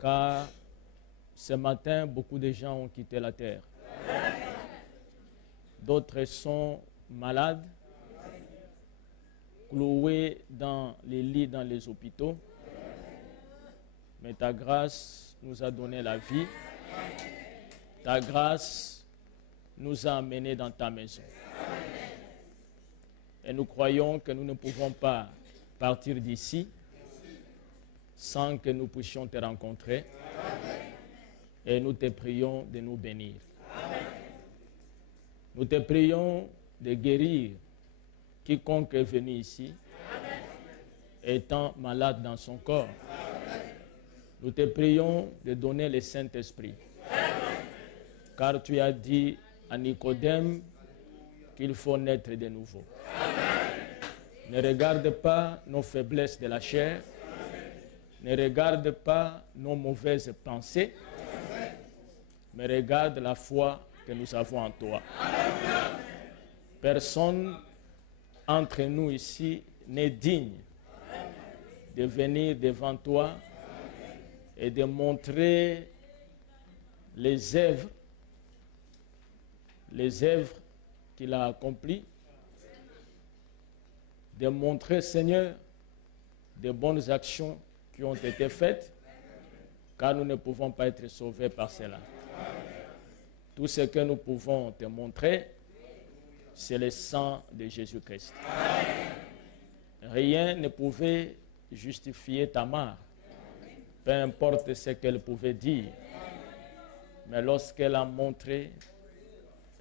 Car ce matin, beaucoup de gens ont quitté la terre. D'autres sont malades, cloués dans les lits, dans les hôpitaux. Mais ta grâce nous a donné la vie. Ta grâce nous a amenés dans ta maison. Et nous croyons que nous ne pouvons pas partir d'ici sans que nous puissions te rencontrer. Et nous te prions de nous bénir. Nous te prions de guérir quiconque est venu ici, étant malade dans son corps. Nous te prions de donner le Saint-Esprit. Car tu as dit à Nicodème qu'il faut naître de nouveau. Ne regarde pas nos faiblesses de la chair. Ne regarde pas nos mauvaises pensées. Mais regarde la foi que nous avons en toi. Personne entre nous ici n'est digne de venir devant toi et de montrer les œuvres qu'il a accomplies, de montrer, Seigneur, de bonnes actions qui ont été faites, car nous ne pouvons pas être sauvés par cela. Tout ce que nous pouvons te montrer, c'est le sang de Jésus-Christ. Rien ne pouvait justifier ta mort, peu importe ce qu'elle pouvait dire. Mais lorsqu'elle a montré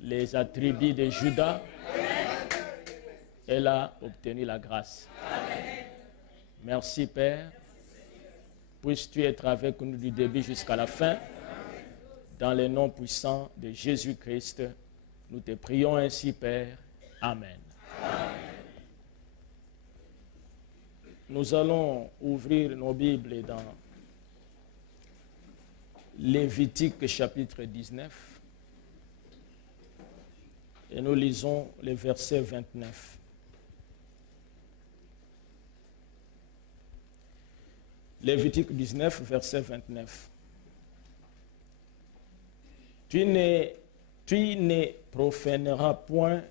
les attributs de Judas, elle a obtenu la grâce. Merci Père. Puisses-tu être avec nous du début jusqu'à la fin. Dans le nom puissant de Jésus-Christ, nous te prions ainsi, Père. Amen. Nous allons ouvrir nos Bibles dans Lévitique chapitre 19. Et nous lisons le verset 29. Lévitique 19, verset 29. Tu ne profaneras point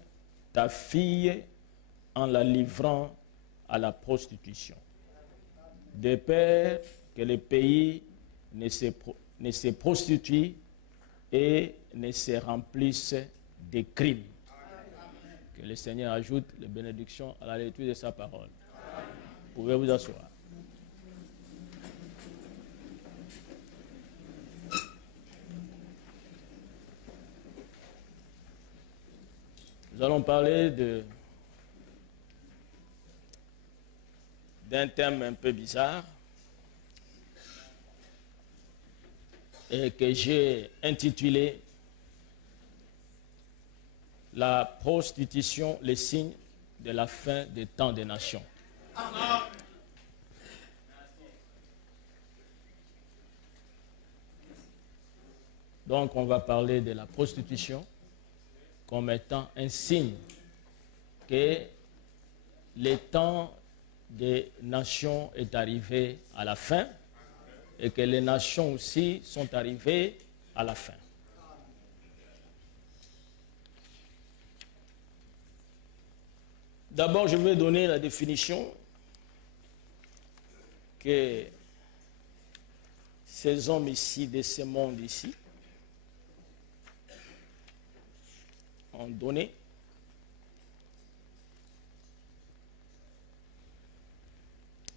ta fille en la livrant à la prostitution, de peur que le pays ne se prostitue et ne se remplisse de crimes. Que le Seigneur ajoute les bénédictions à la lecture de sa parole. Vous pouvez vous asseoir. Nous allons parler d'un thème un peu bizarre et que j'ai intitulé « La prostitution, les signes de la fin des temps des nations ». Donc on va parler de la prostitution comme étant un signe que le temps des nations est arrivé à la fin et que les nations aussi sont arrivées à la fin. D'abord, je vais donner la définition que ces hommes ici, de ce monde ici, ont donné.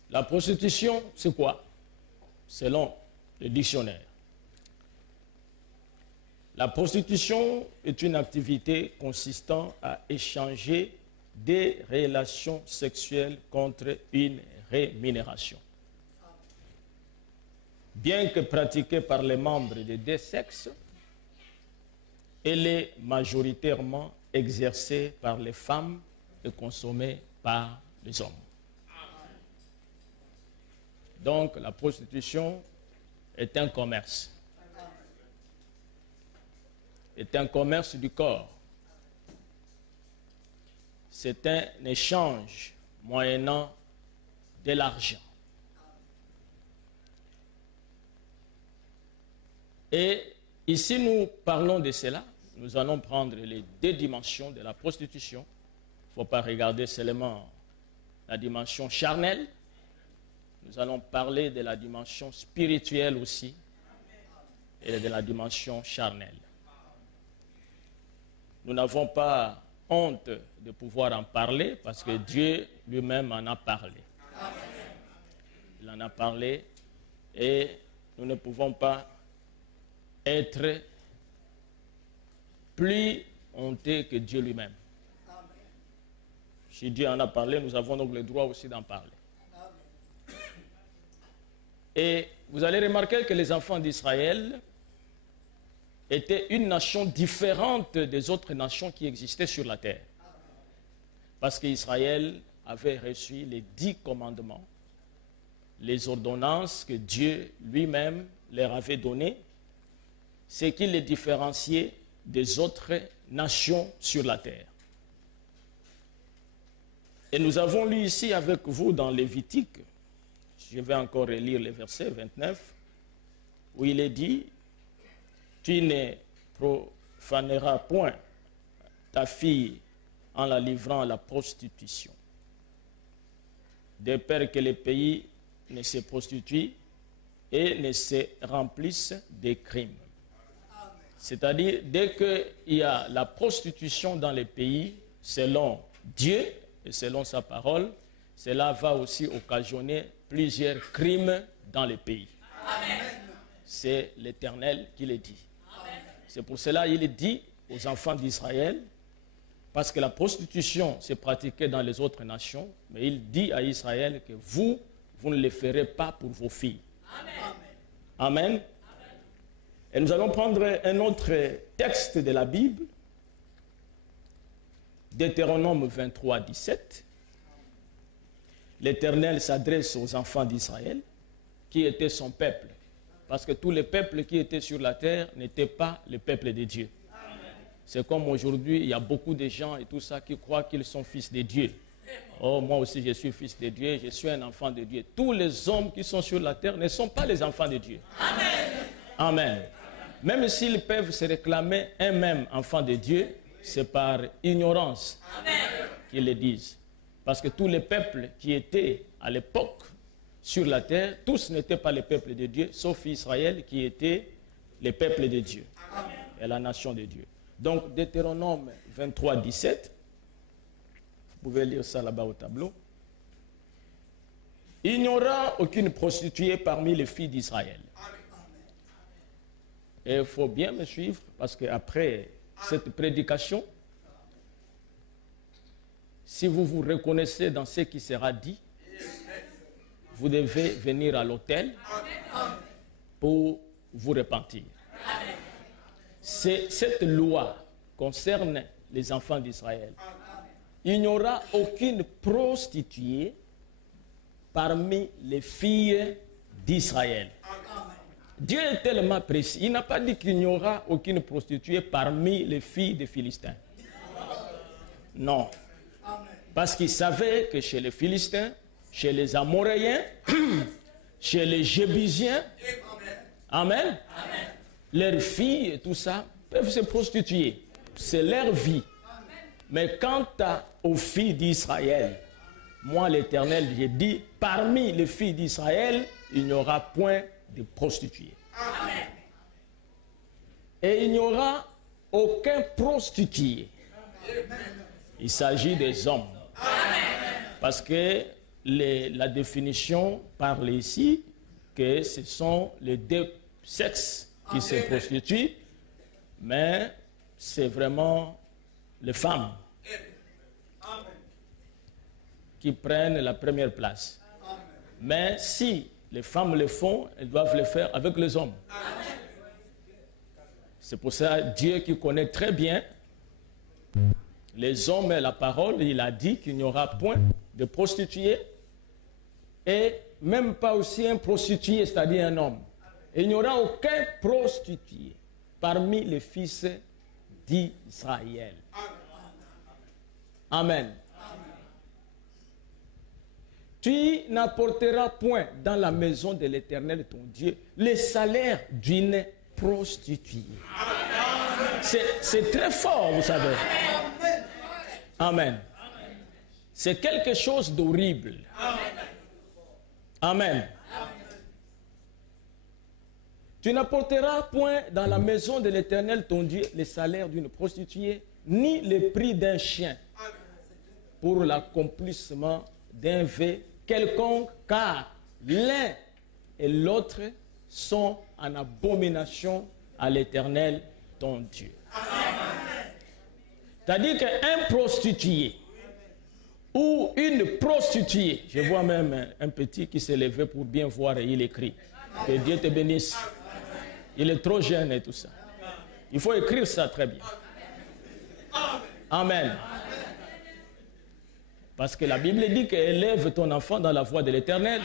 La prostitution, c'est quoi? Selon le dictionnaire. La prostitution est une activité consistant à échanger des relations sexuelles contre une rémunération. Bien que pratiquée par les membres des deux sexes, elle est majoritairement exercée par les femmes et consommée par les hommes. Donc la prostitution est un commerce. Est un commerce du corps. C'est un échange moyennant de l'argent. Et ici, nous parlons de cela. Nous allons prendre les deux dimensions de la prostitution. Il ne faut pas regarder seulement la dimension charnelle. Nous allons parler de la dimension spirituelle aussi et de la dimension charnelle. Nous n'avons pas honte de pouvoir en parler parce que Dieu lui-même en a parlé. Il en a parlé et nous ne pouvons pas être plus honteux que Dieu lui-même. Si Dieu en a parlé, nous avons donc le droit aussi d'en parler. Et vous allez remarquer que les enfants d'Israël étaient une nation différente des autres nations qui existaient sur la terre. Parce qu'Israël avait reçu les 10 commandements, les ordonnances que Dieu lui-même leur avait données, ce qui les différenciait des autres nations sur la terre. Et nous avons lu ici avec vous dans Lévitique, je vais encore relire le verset 29, où il est dit, « Tu ne profaneras point ta fille en la livrant à la prostitution, de peur que les pays ne se prostituent et ne se remplissent des crimes. » C'est-à-dire, dès qu'il y a la prostitution dans les pays, selon Dieu et selon sa parole, cela va aussi occasionner plusieurs crimes dans les pays. C'est l'Éternel qui le dit. C'est pour cela qu'il dit aux enfants d'Israël, parce que la prostitution s'est pratiquée dans les autres nations, mais il dit à Israël que vous ne le ferez pas pour vos filles. Amen. Amen. Et nous allons prendre un autre texte de la Bible, Deutéronome 23, 17. L'Éternel s'adresse aux enfants d'Israël, qui étaient son peuple. Parce que tous les peuples qui étaient sur la terre n'étaient pas le peuple de Dieu. C'est comme aujourd'hui, il y a beaucoup de gens et tout ça qui croient qu'ils sont fils de Dieu. Oh, moi aussi je suis fils de Dieu, je suis un enfant de Dieu. Tous les hommes qui sont sur la terre ne sont pas les enfants de Dieu. Amen. Amen. Même s'ils peuvent se réclamer un même enfant de Dieu, c'est par ignorance qu'ils le disent. Parce que tous les peuples qui étaient à l'époque sur la terre, tous n'étaient pas les peuples de Dieu, sauf Israël qui était les peuples de Dieu et la nation de Dieu. Donc, Deutéronome 23, 17, vous pouvez lire ça là-bas au tableau. Il n'y aura aucune prostituée parmi les filles d'Israël. Et il faut bien me suivre parce qu'après cette prédication, si vous vous reconnaissez dans ce qui sera dit, vous devez venir à l'autel pour vous repentir. Cette loi concerne les enfants d'Israël. Il n'y aura aucune prostituée parmi les filles d'Israël. Dieu est tellement précis. Il n'a pas dit qu'il n'y aura aucune prostituée parmi les filles des Philistins. Non. Parce qu'il savait que chez les Philistins, chez les Amoréens, chez les Jébusiens, amen, leurs filles et tout ça peuvent se prostituer. C'est leur vie. Mais quant aux filles d'Israël, moi l'Éternel, j'ai dit, parmi les filles d'Israël, il n'y aura point de prostituées. Amen. Et il n'y aura aucun prostitué. Amen. Il s'agit des hommes. Amen. Parce que la définition parle ici que ce sont les deux sexes qui se prostituent, mais c'est vraiment les femmes qui prennent la première place. Mais si les femmes le font, elles doivent le faire avec les hommes. C'est pour ça Dieu qui connaît très bien les hommes et la parole, il a dit qu'il n'y aura point de prostituées et même pas aussi un prostitué, c'est-à-dire un homme. Et il n'y aura aucun prostitué parmi les fils d'Israël. Amen. Tu n'apporteras point dans la maison de l'Éternel ton Dieu le salaire d'une prostituée. C'est très fort, vous savez. Amen. C'est quelque chose d'horrible. Amen. Tu n'apporteras point dans la maison de l'Éternel ton Dieu les salaires d'une prostituée, ni le prix d'un chien pour l'accomplissement d'un vœu quelconque, car l'un et l'autre sont en abomination à l'Éternel ton Dieu. C'est-à-dire qu'un prostitué ou une prostituée, je vois même un petit qui s'est levé pour bien voir et il écrit, que Dieu te bénisse. Il est trop jeune et tout ça. Il faut écrire ça très bien. Amen. Parce que la Bible dit qu'élève ton enfant dans la voie de l'Éternel,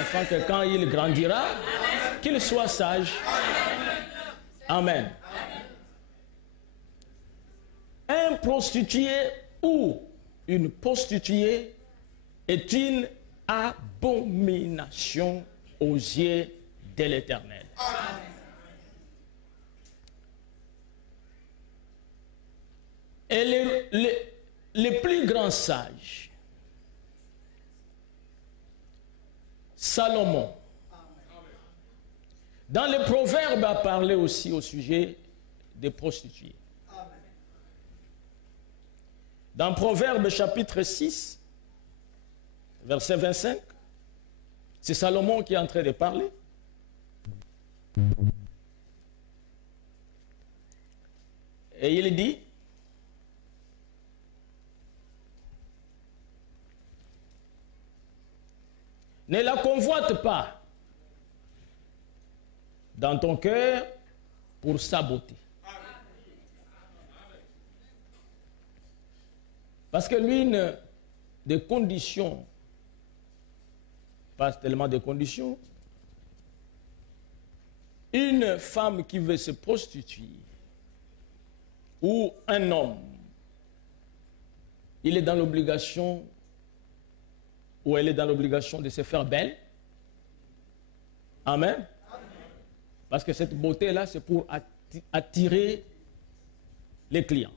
afin que quand il grandira, qu'il soit sage. Amen. Un prostitué ou une prostituée est une abomination aux yeux de l'Éternel. Et les plus grands sages, Salomon, dans les Proverbes, a parlé aussi au sujet des prostituées. Dans Proverbes chapitre 6, verset 25, c'est Salomon qui est en train de parler. Et il dit, ne la convoite pas dans ton cœur pour sa beauté. Parce que l'une des conditions, pas tellement de conditions, une femme qui veut se prostituer ou un homme, il est dans l'obligation ou elle est dans l'obligation de se faire belle. Amen. Parce que cette beauté-là, c'est pour attirer les clients.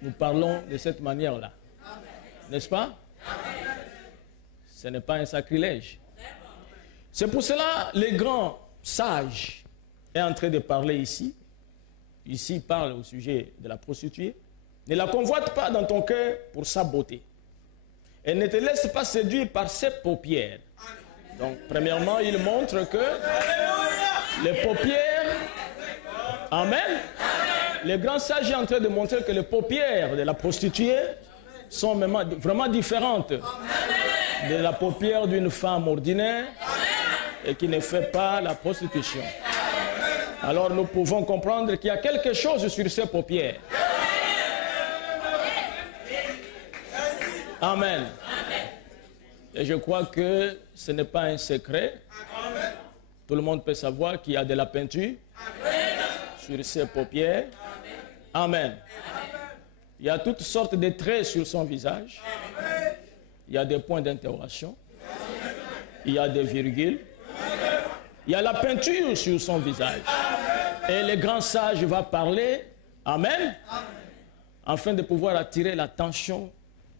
Nous parlons de cette manière-là. N'est-ce pas? Ce n'est pas un sacrilège. C'est pour cela les grands sages est en train de parler ici. Ici, il parle au sujet de la prostituée. Ne la convoite pas dans ton cœur pour sa beauté. Et ne te laisse pas séduire par ses paupières. Donc, premièrement, il montre que les paupières... Amen. Les grands sages sont en train de montrer que les paupières de la prostituée sont vraiment différentes de la paupière d'une femme ordinaire et qui ne fait pas la prostitution. Alors, nous pouvons comprendre qu'il y a quelque chose sur ces paupières. Amen. Et je crois que ce n'est pas un secret. Tout le monde peut savoir qu'il y a de la peinture sur ses paupières. Amen. Il y a toutes sortes de traits sur son visage. Il y a des points d'interrogation. Il y a des virgules. Il y a la peinture sur son visage. Et le grand sage va parler. Amen. Afin de pouvoir attirer l'attention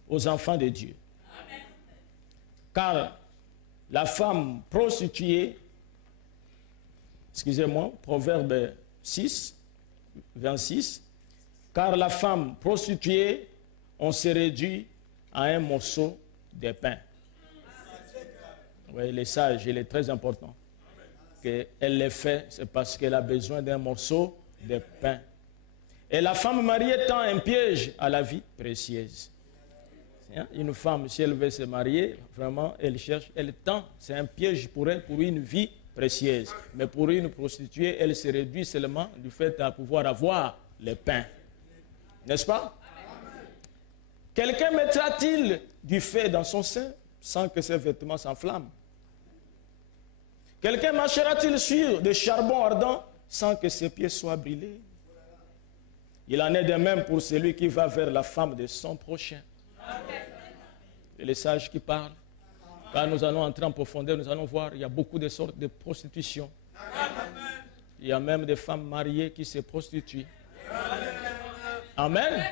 aux enfants de Dieu. Car la femme prostituée, excusez-moi, Proverbe 6, 26, car la femme prostituée, on se réduit à un morceau de pain. Oui, les sages, il est très important qu'elle l'ait fait, c'est parce qu'elle a besoin d'un morceau de pain. Et la femme mariée tend un piège à la vie précieuse. Une femme, si elle veut se marier, vraiment, elle cherche, elle tend, c'est un piège pour elle, pour une vie précieuse. Mais pour une prostituée, elle se réduit seulement du fait à pouvoir avoir le pain. N'est-ce pas? Quelqu'un mettra-t-il du feu dans son sein sans que ses vêtements s'enflamment? Quelqu'un marchera-t-il sur des charbons ardents sans que ses pieds soient brûlés? Il en est de même pour celui qui va vers la femme de son prochain. Et les sages qui parlent. Quand nous allons entrer en profondeur, nous allons voir, il y a beaucoup de sortes de prostitution. Il y a même des femmes mariées qui se prostituent. Amen.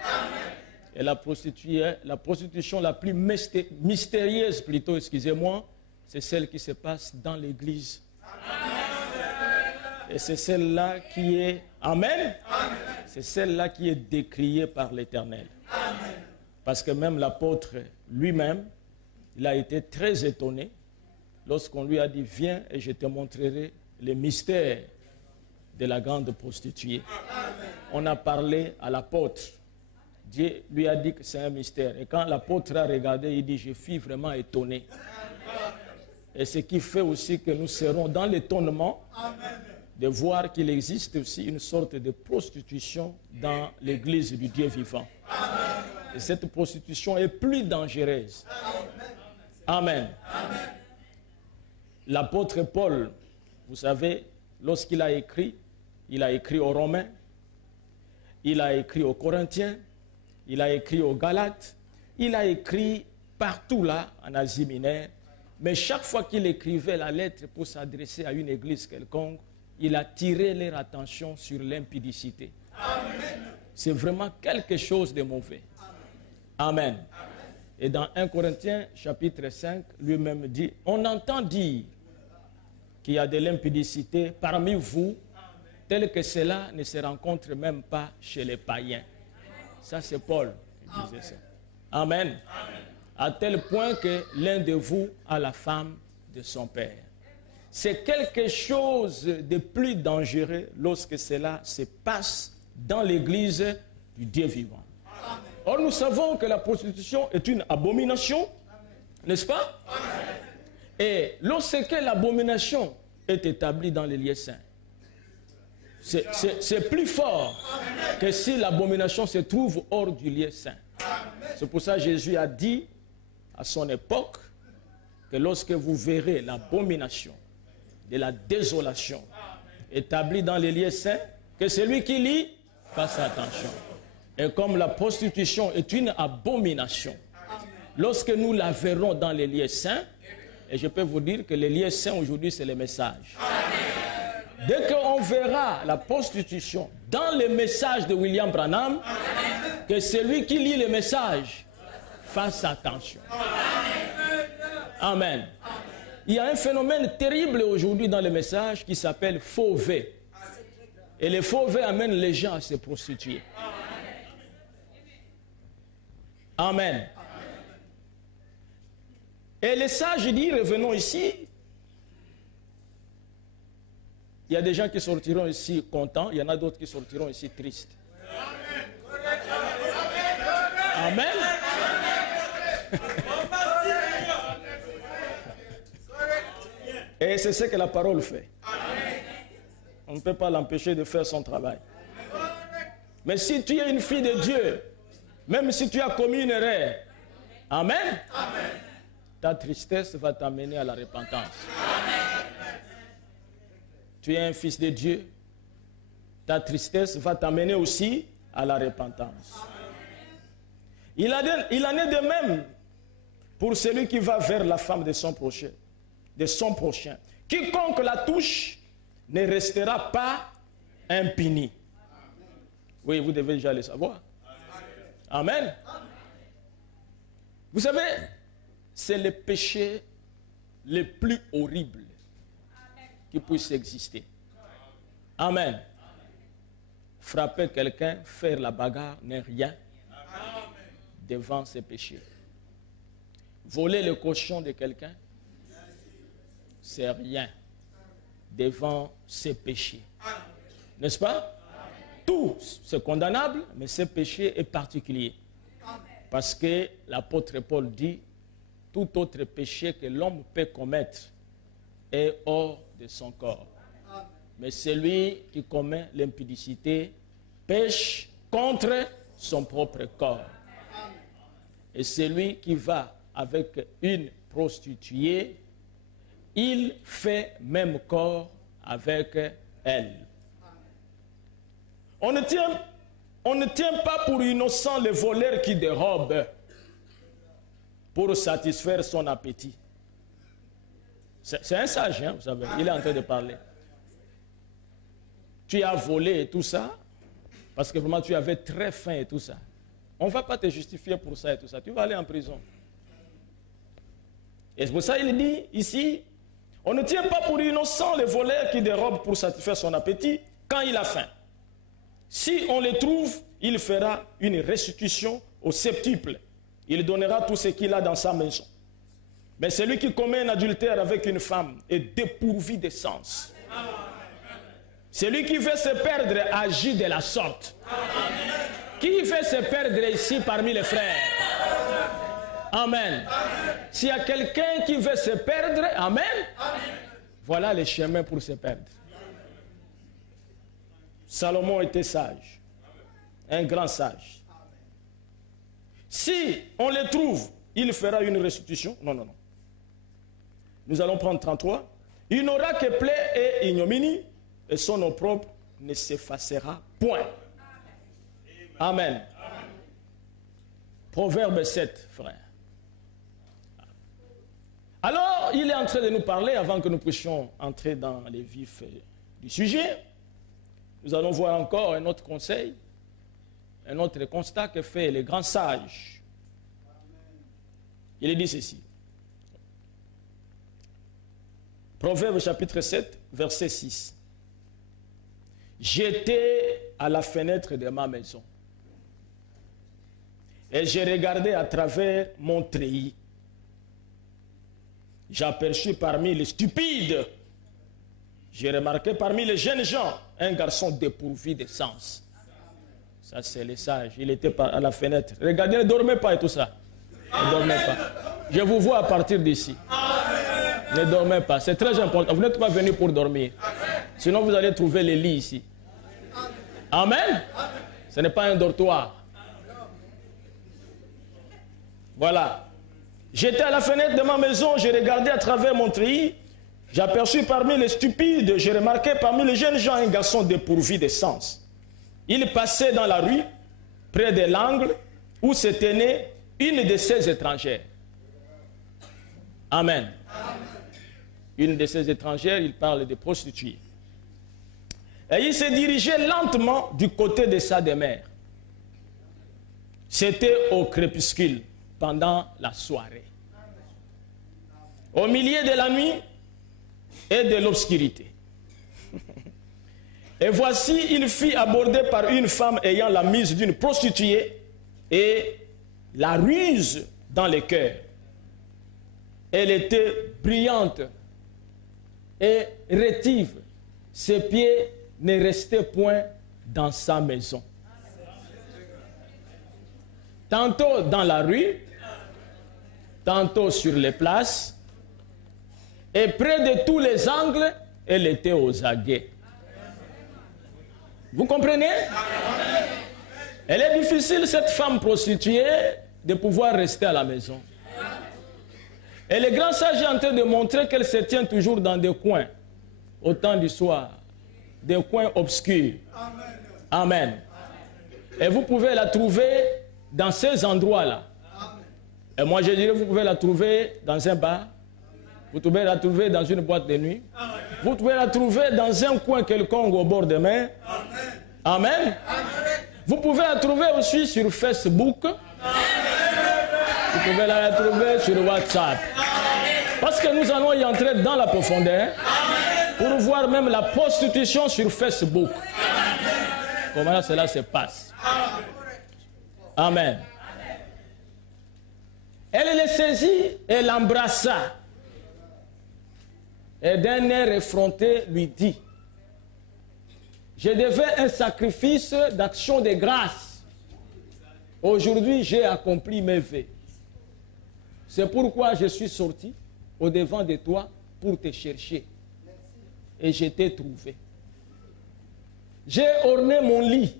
Et la prostitution la plus mystérieuse, plutôt, excusez-moi, c'est celle qui se passe dans l'église. Et c'est celle-là qui est, amen, c'est celle-là qui est décriée par l'Éternel. Parce que même l'apôtre lui-même, il a été très étonné lorsqu'on lui a dit, viens et je te montrerai les mystères de la grande prostituée. On a parlé à l'apôtre. Dieu lui a dit que c'est un mystère. Et quand l'apôtre a regardé, il dit, je suis vraiment étonné. Et ce qui fait aussi que nous serons dans l'étonnement de voir qu'il existe aussi une sorte de prostitution dans l'église du Dieu vivant. Et cette prostitution est plus dangereuse. Amen. L'apôtre Paul, vous savez, lorsqu'il a écrit, il a écrit aux Romains, il a écrit aux Corinthiens, il a écrit aux Galates, il a écrit partout là, en Asie mineure, mais chaque fois qu'il écrivait la lettre pour s'adresser à une église quelconque, il a tiré leur attention sur l'impudicité. C'est vraiment quelque chose de mauvais. Amen. Et dans 1 Corinthiens chapitre 5, lui-même dit, on entend dire qu'il y a de l'impudicité parmi vous, tel que cela ne se rencontre même pas chez les païens. Ça, c'est Paul qui disait ça. Amen. À tel point que l'un de vous a la femme de son père. C'est quelque chose de plus dangereux lorsque cela se passe dans l'église du Dieu vivant. Or, nous savons que la prostitution est une abomination, n'est-ce pas? Et lorsque l'abomination est établie dans les lieux saints, c'est plus fort que si l'abomination se trouve hors du lieu saint. C'est pour ça que Jésus a dit à son époque que lorsque vous verrez l'abomination de la désolation établie dans les lieux saints, que celui qui lit fasse attention. Et comme la prostitution est une abomination, lorsque nous la verrons dans les lieux saints, et je peux vous dire que les lieux saints aujourd'hui c'est le message. Dès qu'on verra la prostitution dans les messages de William Branham, que celui qui lit les messages fasse attention. Amen. Il y a un phénomène terrible aujourd'hui dans les messages qui s'appelle faux V. Et les faux V amènent les gens à se prostituer. Amen. Et les sages disent, revenons ici, il y a des gens qui sortiront ici contents, il y en a d'autres qui sortiront ici tristes. Amen. Et c'est ce que la parole fait. On ne peut pas l'empêcher de faire son travail. Mais si tu es une fille de Dieu, même si tu as commis une erreur, amen, ta tristesse va t'amener à la repentance. Tu es un fils de Dieu, ta tristesse va t'amener aussi à la repentance. Il en est de même pour celui qui va vers la femme de son prochain. Quiconque la touche ne restera pas impuni. Oui, vous devez déjà le savoir. Amen. Vous savez, c'est le péché le plus horrible qui puisse exister. Amen. Frapper quelqu'un, faire la bagarre n'est rien devant ses péchés. Voler le cochon de quelqu'un, c'est rien devant ses péchés. N'est-ce pas? Tout, c'est condamnable, mais ce péché est particulier. Parce que l'apôtre Paul dit, tout autre péché que l'homme peut commettre est hors de son corps. Mais celui qui commet l'impudicité pêche contre son propre corps. Et celui qui va avec une prostituée, il fait même corps avec elle. On ne tient pas pour innocent le voleur qui dérobe pour satisfaire son appétit. C'est un sage, hein, vous savez, il est en train de parler. tu as volé et tout ça, parce que vraiment tu avais très faim et tout ça. On ne va pas te justifier pour ça et tout ça. Tu vas aller en prison. Et c'est pour ça qu'il dit ici, on ne tient pas pour innocent les voleurs qui dérobent pour satisfaire son appétit quand il a faim. Si on les trouve, il fera une restitution au septuple. Il donnera tout ce qu'il a dans sa maison. Mais celui qui commet un adultère avec une femme est dépourvu de sens. Celui qui veut se perdre agit de la sorte. Qui veut se perdre ici parmi les frères? Amen. S'il y a quelqu'un qui veut se perdre, amen. Voilà les chemins pour se perdre. Salomon était sage. Un grand sage. Si on les trouve, il fera une restitution. Non, non, non. Nous allons prendre 33. Il n'aura que plaie et ignominie, et son opprobre ne s'effacera point. Amen. Proverbe 7, frère. Alors, il est en train de nous parler, avant que nous puissions entrer dans les vifs du sujet, nous allons voir encore un autre conseil, un autre constat que fait les grands sages. Il dit ceci. Proverbe chapitre 7, verset 6. J'étais à la fenêtre de ma maison et j'ai regardé à travers mon treillis. J'aperçus parmi les stupides, j'ai remarqué parmi les jeunes gens un garçon dépourvu de sens. Ça, c'est les sages. Il était à la fenêtre. Regardez, ne dormez pas et tout ça. Ne dormez pas. Je vous vois à partir d'ici. Ne dormez pas. C'est très important. Vous n'êtes pas venu pour dormir. Sinon, vous allez trouver les lits ici. Amen. Ce n'est pas un dortoir. Voilà. J'étais à la fenêtre de ma maison, j'ai regardé à travers mon treillis, j'aperçus parmi les stupides, j'ai remarqué parmi les jeunes gens un garçon dépourvu de sens. Il passait dans la rue, près de l'angle, où se tenait une de ces étrangères. Amen. Une de ces étrangères, il parle de prostituées. Et il se dirigeait lentement du côté de sa demeure. C'était au crépuscule, pendant la soirée. Au milieu de la nuit et de l'obscurité. Et voici, il fut abordé par une femme ayant la mise d'une prostituée et la ruse dans le cœur. Elle était brillante et rétive. Ses pieds ne restaient point dans sa maison. Tantôt dans la rue, tantôt sur les places, et près de tous les angles, elle était aux aguets. Vous comprenez? Elle est difficile, cette femme prostituée, de pouvoir rester à la maison. Et le grand sage est en train de montrer qu'elle se tient toujours dans des coins, au temps du soir, des coins obscurs. Amen. Et vous pouvez la trouver dans ces endroits-là. Et moi, je dirais, vous pouvez la trouver dans un bar. Vous pouvez la trouver dans une boîte de nuit. Vous pouvez la trouver dans un coin quelconque au bord de mer. Amen. Vous pouvez la trouver aussi sur Facebook. Vous pouvez la trouver sur WhatsApp. Parce que nous allons y entrer dans la profondeur pour voir même la prostitution sur Facebook. Comment cela se passe. Amen. Elle le saisit et l'embrassa. Et d'un air effronté lui dit, je devais un sacrifice d'action de grâce. Aujourd'hui, j'ai accompli mes vœux. C'est pourquoi je suis sorti au-devant de toi pour te chercher. Et je t'ai trouvé. J'ai orné mon lit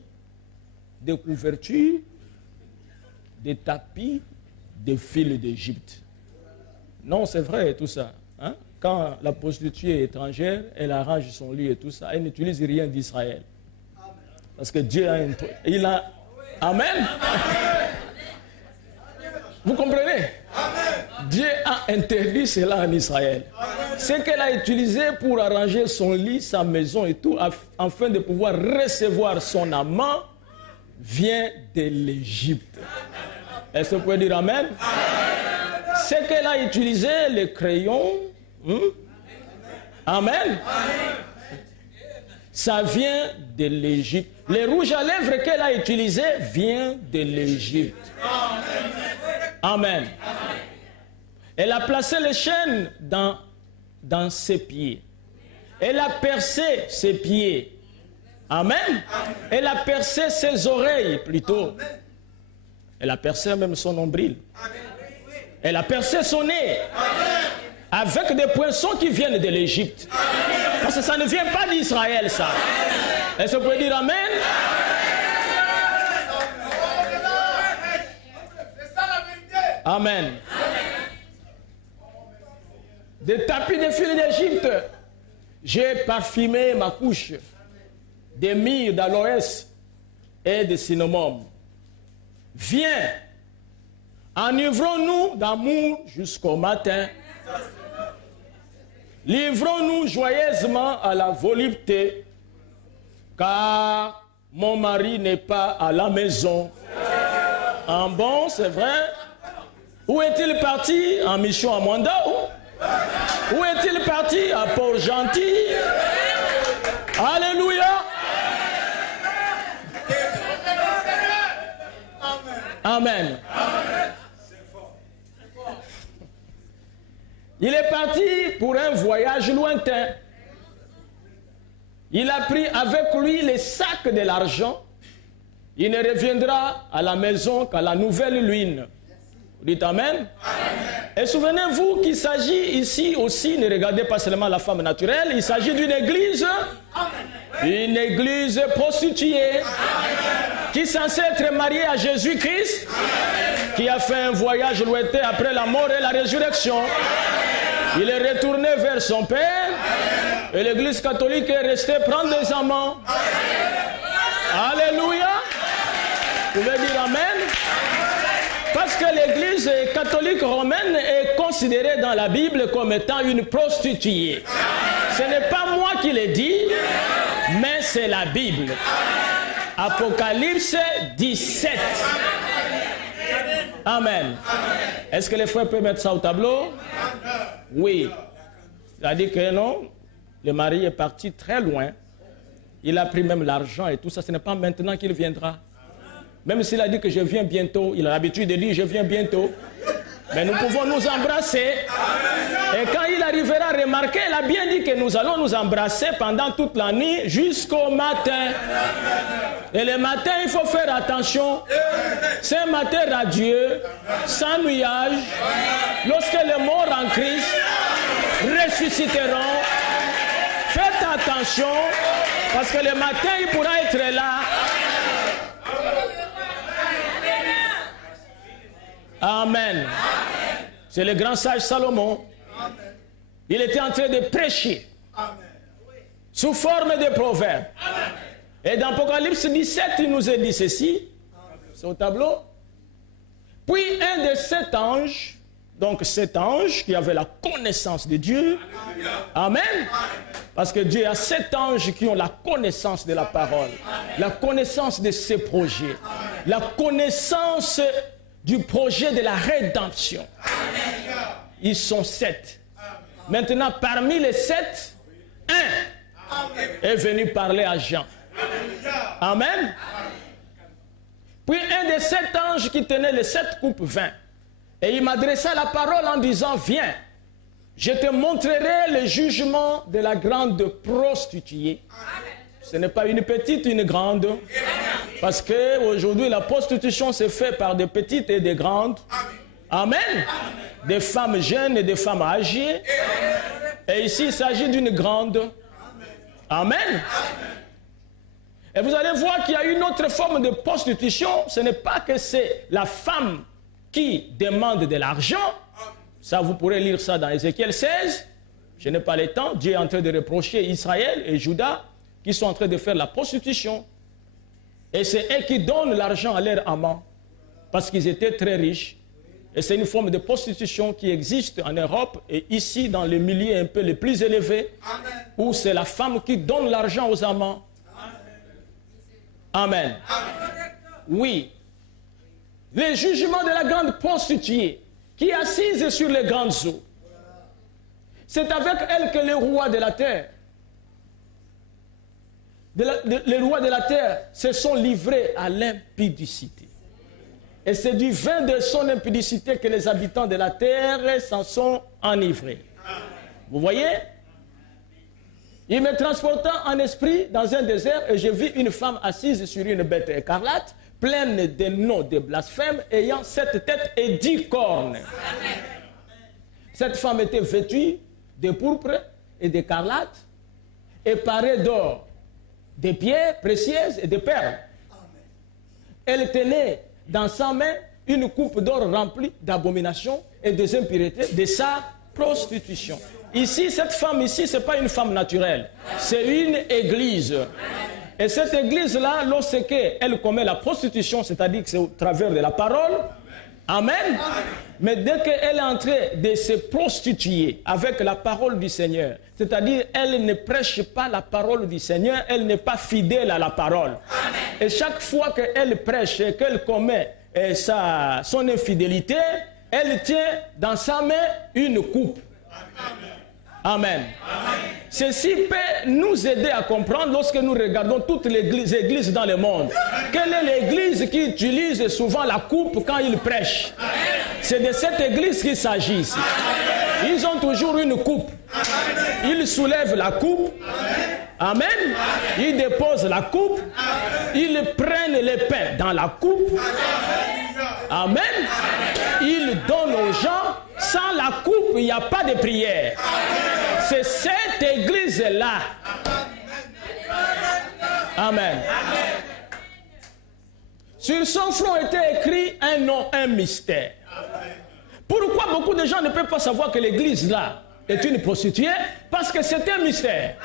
de couvertures, de tapis, de fils d'Égypte. Non, c'est vrai tout ça. Hein? Quand la prostituée est étrangère, elle arrange son lit et tout ça, elle n'utilise rien d'Israël. Parce que Dieu a un truc. Il a... Amen. Vous comprenez? Dieu a interdit cela en Israël. Ce qu'elle a utilisé pour arranger son lit, sa maison et tout, afin de pouvoir recevoir son amant, vient de l'Égypte. Est-ce que vous pouvez dire Amen? Ce qu'elle a utilisé, les crayons, Amen. Ça vient de l'Égypte. Les rouges à lèvres qu'elle a utilisés vient de l'Égypte. Amen. Elle a placé les chaînes dans ses pieds. Elle a percé ses pieds. Amen. Elle a percé ses oreilles plutôt. Elle a percé même son nombril. Elle a percé son nez. Avec des poinçons qui viennent de l'Égypte. Parce que ça ne vient pas d'Israël, ça. Est-ce que vous pouvez dire Amen? Amen. Des tapis de fil d'Égypte. J'ai parfumé ma couche de myrrhe, d'aloès et de cinnamome. Viens, enivrons-nous d'amour jusqu'au matin. Livrons-nous joyeusement à la volupté, car mon mari n'est pas à la maison. En bon, c'est vrai. Où est-il parti? En mission à Mwanda? Où est-il parti? À Port-Gentil? Alléluia. Amen. Il est parti pour un voyage lointain. Il a pris avec lui les sacs de l'argent. Il ne reviendra à la maison qu'à la nouvelle lune. Vous dites Amen? Et souvenez-vous qu'il s'agit ici aussi, ne regardez pas seulement la femme naturelle, il s'agit d'une église, une église prostituée, qui est censée être mariée à Jésus-Christ, qui a fait un voyage lointain après la mort et la résurrection. Il est retourné vers son Père et l'Église catholique est restée prendre des amants. Alléluia. Vous pouvez dire Amen? Parce que l'Église catholique romaine est considérée dans la Bible comme étant une prostituée. Ce n'est pas moi qui l'ai dit, mais c'est la Bible. Apocalypse 17. Amen. Est-ce que les frères peuvent mettre ça au tableau? Oui. C'est-à-dire que non, le mari est parti très loin. Il a pris même l'argent et tout ça. Ce n'est pas maintenant qu'il viendra. Même s'il a dit que je viens bientôt, il a l'habitude de dire je viens bientôt. Mais nous pouvons nous embrasser. Et quand il arrivera à remarquer, il a bien dit que nous allons nous embrasser pendant toute la nuit jusqu'au matin. Et le matin, il faut faire attention. C'est un matin radieux, sans nuage. Lorsque les morts en Christ ressusciteront, faites attention, parce que le matin, il pourra être là. Amen. C'est le grand sage Salomon. Il était en train de prêcher sous forme de proverbe. Et dans Apocalypse 17, il nous a dit ceci. C'est au tableau. Puis un de 7 anges, donc 7 anges qui avaient la connaissance de Dieu. Amen. Parce que Dieu a 7 anges qui ont la connaissance de la parole, la connaissance de ses projets, la connaissance du projet de la rédemption. Ils sont 7. Maintenant, parmi les 7, un est venu parler à Jean. Amen. Puis un des 7 anges qui tenait les 7 coupes vint. Et il m'adressa la parole en disant, viens, je te montrerai le jugement de la grande prostituée. Ce n'est pas une petite, une grande. Parce qu'aujourd'hui, la prostitution se fait par des petites et des grandes. Amen. Des femmes jeunes et des femmes âgées. Et ici, il s'agit d'une grande. Amen. Et vous allez voir qu'il y a une autre forme de prostitution. Ce n'est pas que c'est la femme qui demande de l'argent. Ça, vous pourrez lire ça dans Ézéchiel 16. Je n'ai pas le temps. Dieu est en train de reprocher Israël et Juda qui sont en train de faire la prostitution. Et c'est eux qui donnent l'argent à leurs amants. Parce qu'ils étaient très riches. Et c'est une forme de prostitution qui existe en Europe et ici dans les milieux un peu les plus élevés, où c'est la femme qui donne l'argent aux amants. Amen. Oui. Les jugements de la grande prostituée qui est assise sur les grandes eaux. C'est avec elle que les rois de la terre, les rois de la terre se sont livrés à l'impudicité. Et c'est du vin de son impudicité que les habitants de la terre s'en sont enivrés. Vous voyez? Il me transporta en esprit dans un désert et je vis une femme assise sur une bête écarlate, pleine de noms de blasphème, ayant 7 têtes et 10 cornes. Cette femme était vêtue de pourpre et d'écarlate, et parée d'or, de pierres précieuses et de perles. Elle tenait dans sa main une coupe d'or remplie d'abominations et des impuretés de sa prostitution. Ici, cette femme ici, ce n'est pas une femme naturelle, c'est une église. Et cette église-là, lorsqu'elle commet la prostitution, c'est-à-dire que c'est au travers de la parole, amen. Mais dès qu'elle est en train de se prostituer avec la parole du Seigneur, c'est-à-dire elle ne prêche pas la parole du Seigneur, elle n'est pas fidèle à la parole. Et chaque fois qu'elle prêche et qu'elle commet son infidélité, elle tient dans sa main une coupe. Amen. Ceci peut nous aider à comprendre lorsque nous regardons toutes les églises dans le monde. Quelle est l'église qui utilise souvent la coupe quand ils prêchent? C'est de cette église qu'il s'agit ici. Ils ont toujours une coupe. Ils soulèvent la coupe. Amen. Ils déposent la coupe. Ils prennent les pains dans la coupe. Amen. Ils donnent aux gens. Sans la coupe, il n'y a pas de prière. C'est cette église-là. Amen. Sur son front était écrit un nom, un mystère. Pourquoi beaucoup de gens ne peuvent pas savoir que l'église-là est une prostituée? Parce que c'est un mystère.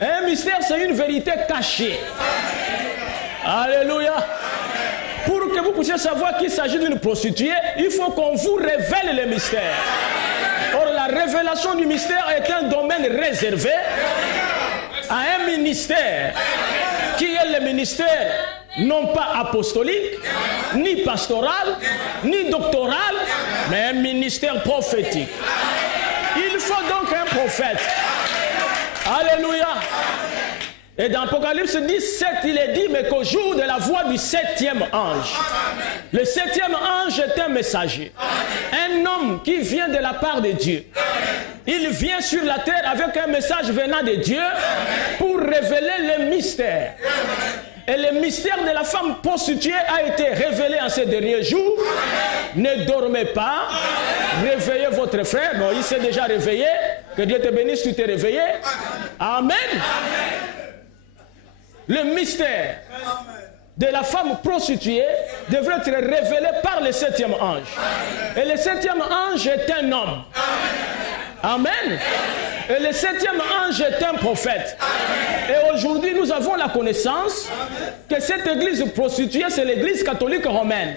Un mystère, c'est une vérité cachée. Alléluia. Pour que vous puissiez savoir qu'il s'agit d'une prostituée, il faut qu'on vous révèle le mystère. Or, la révélation du mystère est un domaine réservé à un ministère, qui est le ministère non pas apostolique, ni pastoral, ni doctoral, mais un ministère prophétique. Il faut donc un prophète. Alléluia. Et dans Apocalypse 17, il est dit, mais qu'au jour de la voix du 7e ange, le 7e ange est un messager, un homme qui vient de la part de Dieu. Il vient sur la terre avec un message venant de Dieu pour révéler le mystère. Et le mystère de la femme prostituée a été révélé en ces derniers jours. Ne dormez pas, réveillez votre frère. Non, il s'est déjà réveillé. Que Dieu te bénisse, tu t'es réveillé. Amen. Le mystère de la femme prostituée devrait être révélé par le 7e ange. Et le 7e ange est un homme. Amen. Et le 7e ange est un prophète. Et aujourd'hui, nous avons la connaissance que cette église prostituée, c'est l'église catholique romaine.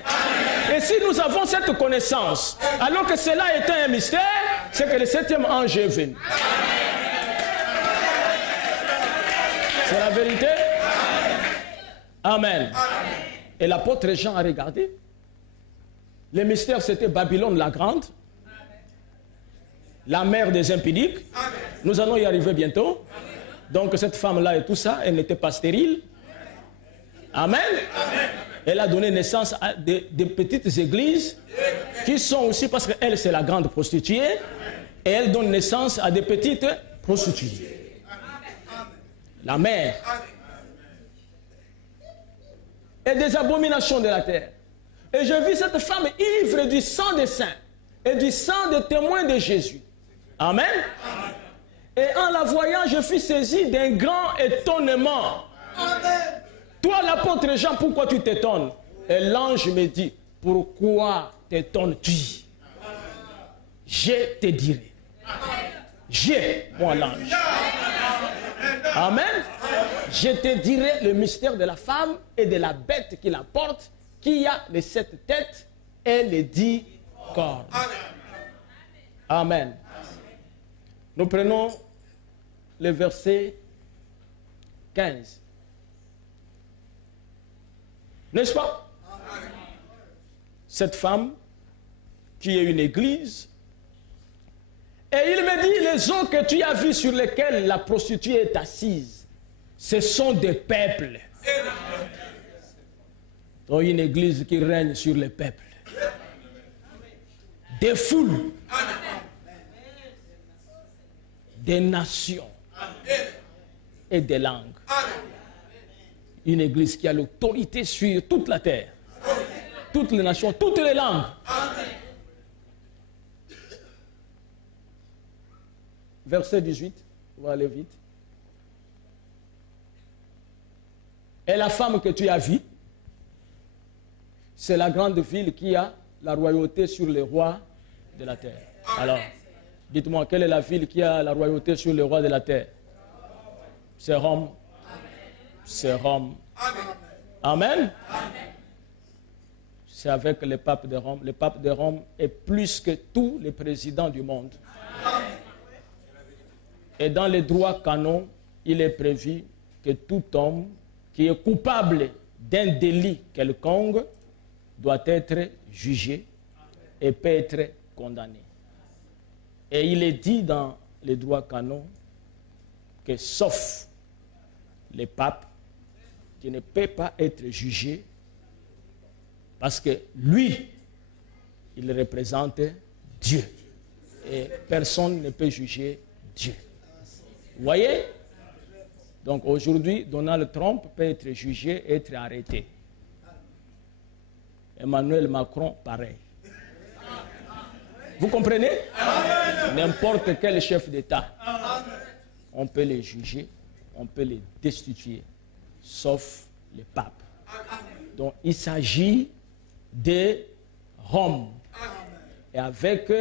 Et si nous avons cette connaissance, alors que cela était un mystère, c'est que le 7e ange est venu. C'est la vérité. Amen. Et l'apôtre Jean a regardé. Le mystère, c'était Babylone la grande, la mère des impudiques. Nous allons y arriver bientôt. Donc cette femme-là et tout ça, elle n'était pas stérile. Amen. Elle a donné naissance à des petites églises qui sont aussi, parce qu'elle c'est la grande prostituée, et elle donne naissance à des petites prostituées. La mère. Et des abominations de la terre. Et je vis cette femme ivre du sang des saints et du sang des témoins de Jésus. Amen. Et en la voyant, je fus saisi d'un grand étonnement. Amen. Toi, l'apôtre Jean, pourquoi tu t'étonnes? Et l'ange me dit, pourquoi t'étonnes-tu? Je te dirai. J'ai, moi l'ange. Amen. Je te dirai le mystère de la femme et de la bête qui la porte, qui a les 7 têtes et les 10 cornes. Amen. Nous prenons le verset 15. N'est-ce pas? Cette femme qui est une église. Et il me dit, les eaux que tu as vues sur lesquelles la prostituée est assise, ce sont des peuples. Donc une église qui règne sur les peuples. Des foules. Des nations. Et des langues. Une église qui a l'autorité sur toute la terre. Toutes les nations, toutes les langues. Verset 18, on va aller vite. Et la femme que tu as vue, c'est la grande ville qui a la royauté sur les rois de la terre. Alors, dites-moi, quelle est la ville qui a la royauté sur les rois de la terre? C'est Rome. C'est Rome. Amen. C'est avec le pape de Rome. Le pape de Rome est plus que tous les présidents du monde. Et dans les droits canons, il est prévu que tout homme qui est coupable d'un délit quelconque doit être jugé et peut être condamné. Et il est dit dans les droits canons que sauf les papes qui ne peut pas être jugé parce que lui, il représente Dieu. Et personne ne peut juger Dieu. Vous voyez? Donc aujourd'hui, Donald Trump peut être jugé et être arrêté. Emmanuel Macron, pareil. Vous comprenez? N'importe quel chef d'État, on peut les juger, on peut les destituer, sauf le pape. Donc il s'agit de Rome. Et avec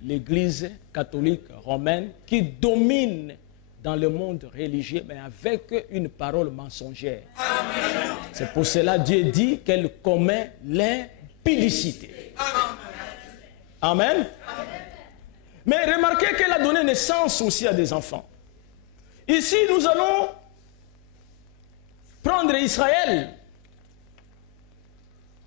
l'Église catholique romaine qui domine dans le monde religieux, mais avec une parole mensongère. C'est pour cela que Dieu dit qu'elle commet l'impudicité. Amen. Mais remarquez qu'elle a donné naissance aussi à des enfants. Ici, nous allons prendre Israël,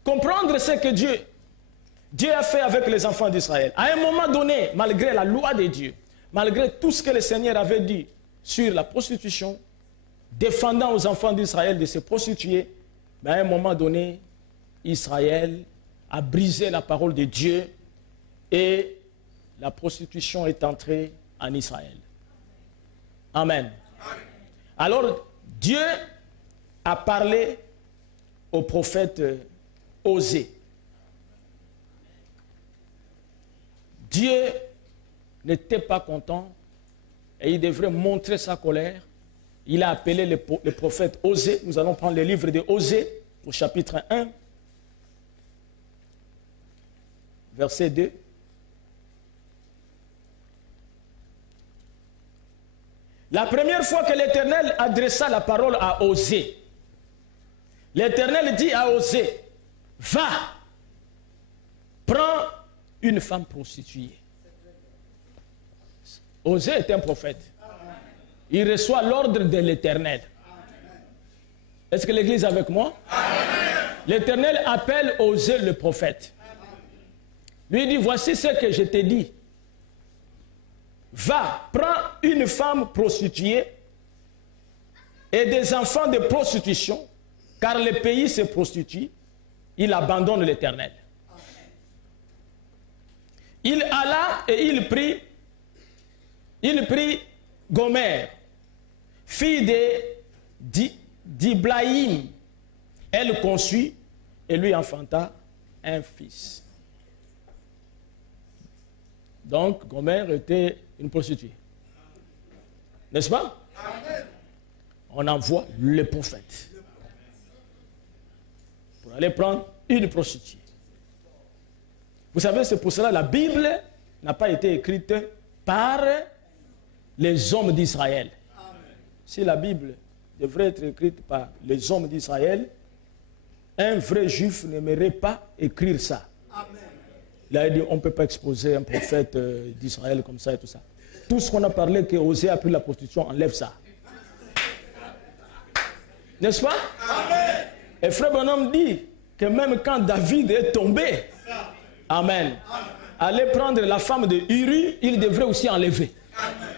comprendre ce que Dieu a fait avec les enfants d'Israël. À un moment donné, malgré la loi de Dieu, malgré tout ce que le Seigneur avait dit sur la prostitution, défendant aux enfants d'Israël de se prostituer, mais à un moment donné, Israël a brisé la parole de Dieu et la prostitution est entrée en Israël. Amen. Alors, Dieu a parlé au prophète Osée. Dieu n'était pas content et il devrait montrer sa colère. Il a appelé le prophète Osée. Nous allons prendre le livre de Osée au chapitre 1, verset 2. La première fois que l'Éternel adressa la parole à Osée, l'Éternel dit à Osée, va, prends une femme prostituée. Osée est un prophète. Il reçoit l'ordre de l'Éternel. Est-ce que l'Église est avec moi? L'Éternel appelle Osée le prophète. Lui dit, voici ce que je t'ai dit. Va, prends une femme prostituée et des enfants de prostitution, car le pays se prostitue, il abandonne l'Éternel. Il alla et il prit Gomère, fille d'Iblaïm. Elle conçut et lui enfanta un fils. Donc, Gomère était une prostituée. N'est-ce pas? Amen. On envoie le prophète pour aller prendre une prostituée. Vous savez, c'est pour cela que la Bible n'a pas été écrite par les hommes d'Israël. Si la Bible devrait être écrite par les hommes d'Israël, un vrai juif n'aimerait pas écrire ça. Amen. Il a dit, on ne peut pas exposer un prophète d'Israël comme ça et tout ça. Tout ce qu'on a parlé, que Osée a pris la prostitution, enlève ça. N'est-ce pas? Amen. Et Frère Branham dit que même quand David est tombé, Amen, allait prendre la femme de Uri, il devrait aussi enlever. Amen.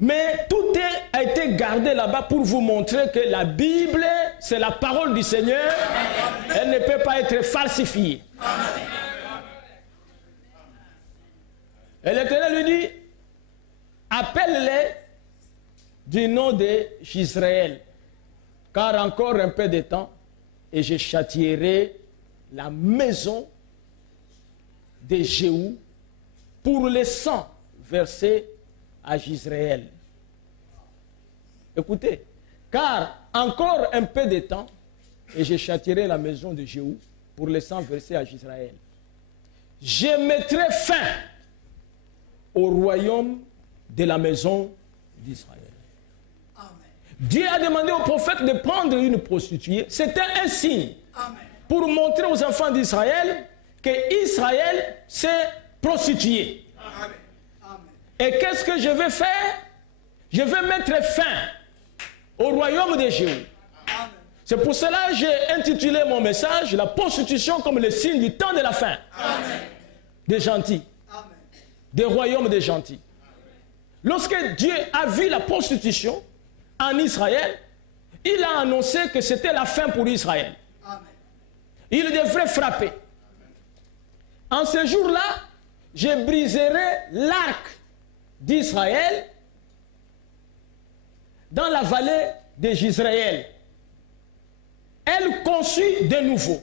Mais tout a été gardé là-bas pour vous montrer que la Bible, c'est la parole du Seigneur. Amen. Elle ne peut pas être falsifiée. Amen. Et l'Éternel lui dit, appelle-les du nom d'Israël, car encore un peu de temps, et je châtierai la maison de Jéhou pour le sang versé à Israël. Écoutez, car encore un peu de temps, et je châtierai la maison de Jéhou pour le sang versé à Israël. Je mettrai fin au royaume de la maison d'Israël. Dieu a demandé au prophète de prendre une prostituée. C'était un signe. Amen. Pour montrer aux enfants d'Israël que Israël s'est prostitué. Amen. Et qu'est-ce que je vais faire? Je vais mettre fin au royaume de Jéhou. C'est pour cela que j'ai intitulé mon message la prostitution comme le signe du temps de la fin. Amen. Des gentils. Amen. Des royaumes des gentils. Lorsque Dieu a vu la prostitution en Israël, il a annoncé que c'était la fin pour Israël. Amen. Il devrait frapper. En ce jour-là, je briserai l'arc d'Israël dans la vallée de Jisraël. Elle conçut de nouveau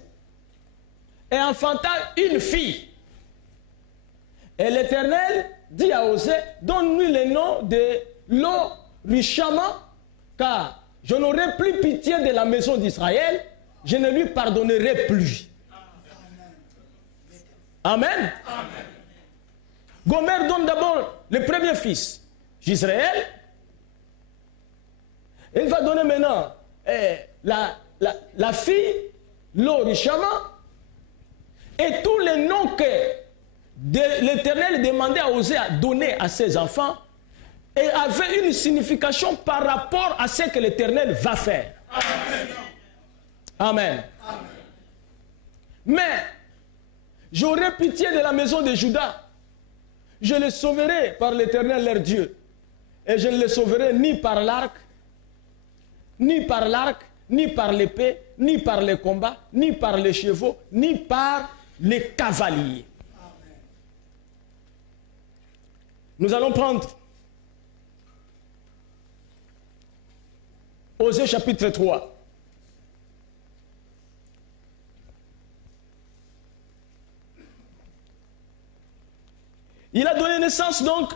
et enfanta une fille. Et l'Éternel dit à Osée, donne-lui le nom de Lo-Ruhamah, car je n'aurai plus pitié de la maison d'Israël, je ne lui pardonnerai plus. Amen. Amen. Gomer donne d'abord le premier fils, Jisraël. Il va donner maintenant la fille, Lo-Ruhamah, et tous les noms que l'Éternel demandait à Osée à donner à ses enfants et avait une signification par rapport à ce que l'Éternel va faire. Amen. Amen. Amen. Mais j'aurai pitié de la maison de Juda. Je les sauverai par l'Éternel leur Dieu. Et je ne les sauverai ni par l'arc, ni par l'épée, ni par les combats, ni par les chevaux, ni par les cavaliers. Amen. Nous allons prendre Osée chapitre 3. Il a donné naissance donc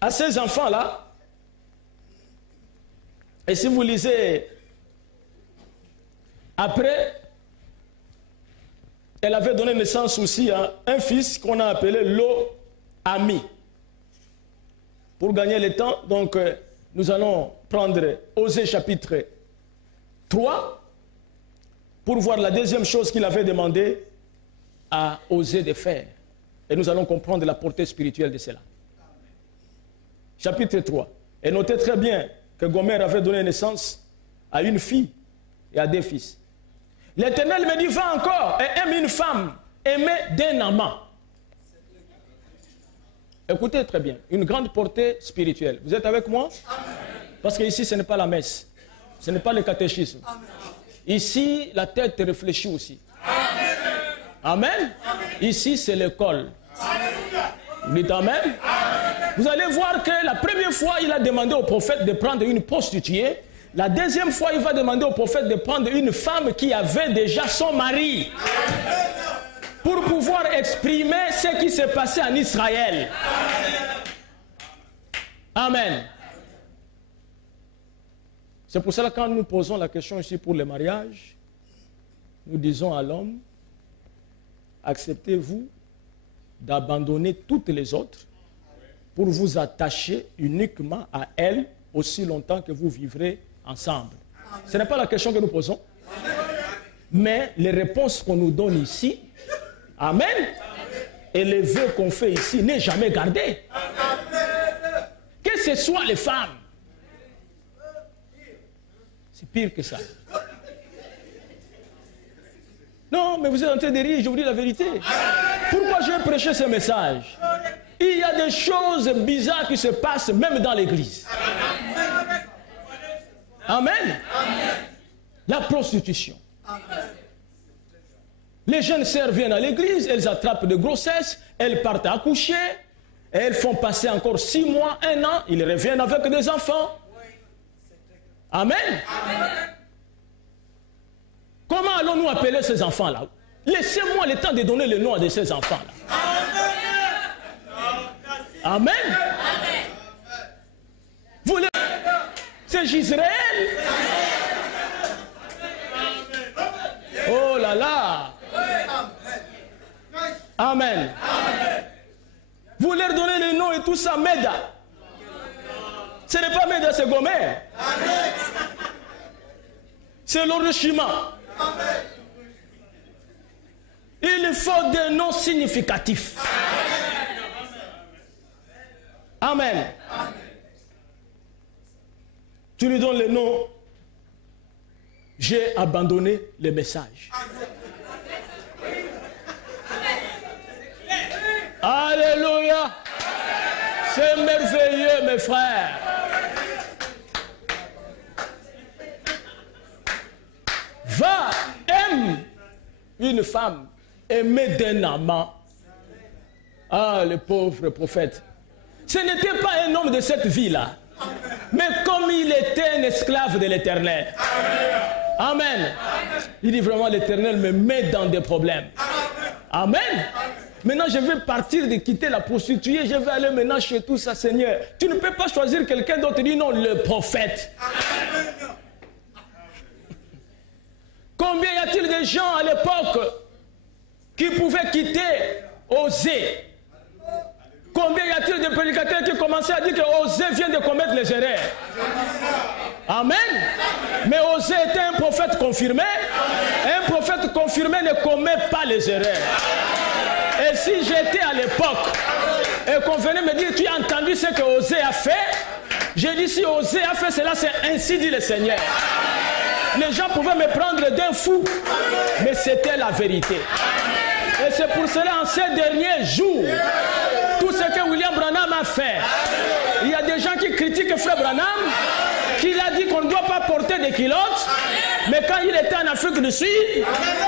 à ces enfants-là. Et si vous lisez après, elle avait donné naissance aussi à un fils qu'on a appelé Lo-Ami. Pour gagner le temps, donc nous allons prendre Osée chapitre 3 pour voir la deuxième chose qu'il avait demandé à Osée de faire. Et nous allons comprendre la portée spirituelle de cela. Chapitre 3. Et notez très bien que Gomer avait donné naissance à une fille et à deux fils. L'Éternel me dit, va encore et aime une femme aimée d'un amant. Écoutez très bien, une grande portée spirituelle. Vous êtes avec moi? Amen. Parce que ici, ce n'est pas la messe. Ce n'est pas le catéchisme. Amen. Ici, la tête réfléchit aussi. Amen. Amen. Amen. Ici, c'est l'école. Vous dites Amen. Amen. Vous allez voir que la première fois, il a demandé au prophète de prendre une prostituée. La deuxième fois, il va demander au prophète de prendre une femme qui avait déjà son mari. Amen. Pour pouvoir exprimer ce qui s'est passé en Israël. Amen. C'est pour cela que quand nous posons la question ici pour le mariage, nous disons à l'homme, acceptez-vous d'abandonner toutes les autres pour vous attacher uniquement à elle aussi longtemps que vous vivrez ensemble. Ce n'est pas la question que nous posons, mais les réponses qu'on nous donne ici, Amen, élevé qu'on fait ici n'est jamais gardé. Que ce soit les femmes. C'est pire que ça. Non, mais vous êtes en train de rire, je vous dis la vérité. Pourquoi j'ai prêché ce message? Il y a des choses bizarres qui se passent même dans l'église. Amen. La prostitution. Les jeunes sœurs viennent à l'église, elles attrapent de grossesses, elles partent accoucher, et elles font passer encore 6 mois, 1 an, ils reviennent avec des enfants. Amen. Comment allons-nous appeler ces enfants-là? Laissez-moi le temps de donner le nom de ces enfants-là. Amen. Vous les... C'est Gisraël. Oh là là. Amen. Vous leur donnez le nom et tout ça, Meda. Ce n'est pas Meda, c'est Gomer. C'est l'Oroshima. Il faut des noms significatifs. Amen. Tu lui donnes le nom. J'ai abandonné le message. Alléluia. C'est merveilleux, mes frères. Va, aime une femme, aimée d'un amant. Ah, le pauvre prophète. Ce n'était pas un homme de cette vie-là. Mais comme il était un esclave de l'Éternel. Amen. Il dit vraiment, l'Éternel me met dans des problèmes. Amen. Maintenant, je vais partir de quitter la prostituée. Je vais aller maintenant chez tout ça, Seigneur. Tu ne peux pas choisir quelqu'un d'autre. Dis non, le prophète. Combien y a-t-il de gens à l'époque qui pouvaient quitter Osée? Combien y a-t-il de prédicateurs qui commençaient à dire que Osée vient de commettre les erreurs? Amen. Mais Osée était un prophète confirmé. Un prophète confirmé ne commet pas les erreurs. Et si j'étais à l'époque et qu'on venait me dire, tu as entendu ce que Osée a fait? J'ai dit, si Osée a fait cela, c'est ainsi dit le Seigneur. Les gens pouvaient me prendre d'un fou, mais c'était la vérité. Et c'est pour cela, en ces derniers jours, tout ce que William Branham a fait, il y a des gens qui critiquent Frère Branham, qu'il a dit qu'on ne doit pas porter des culottes, mais quand il était en Afrique du Sud,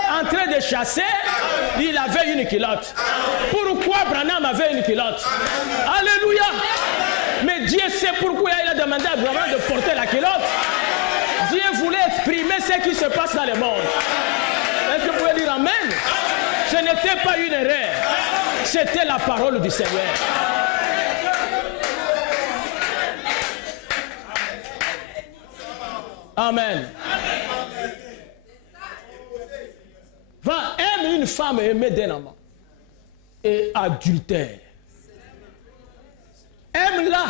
en train de chasser, il avait une culotte. Pourquoi Branham avait une culotte? Alléluia! Mais Dieu sait pourquoi il a demandé à Branham de porter la culotte. Dieu voulait exprimer ce qui se passe dans le monde. Est-ce que vous pouvez dire Amen? Ce n'était pas une erreur. C'était la parole du Seigneur. Amen. Va, aime une femme aimée d'un amant. Et adultère. Aime-la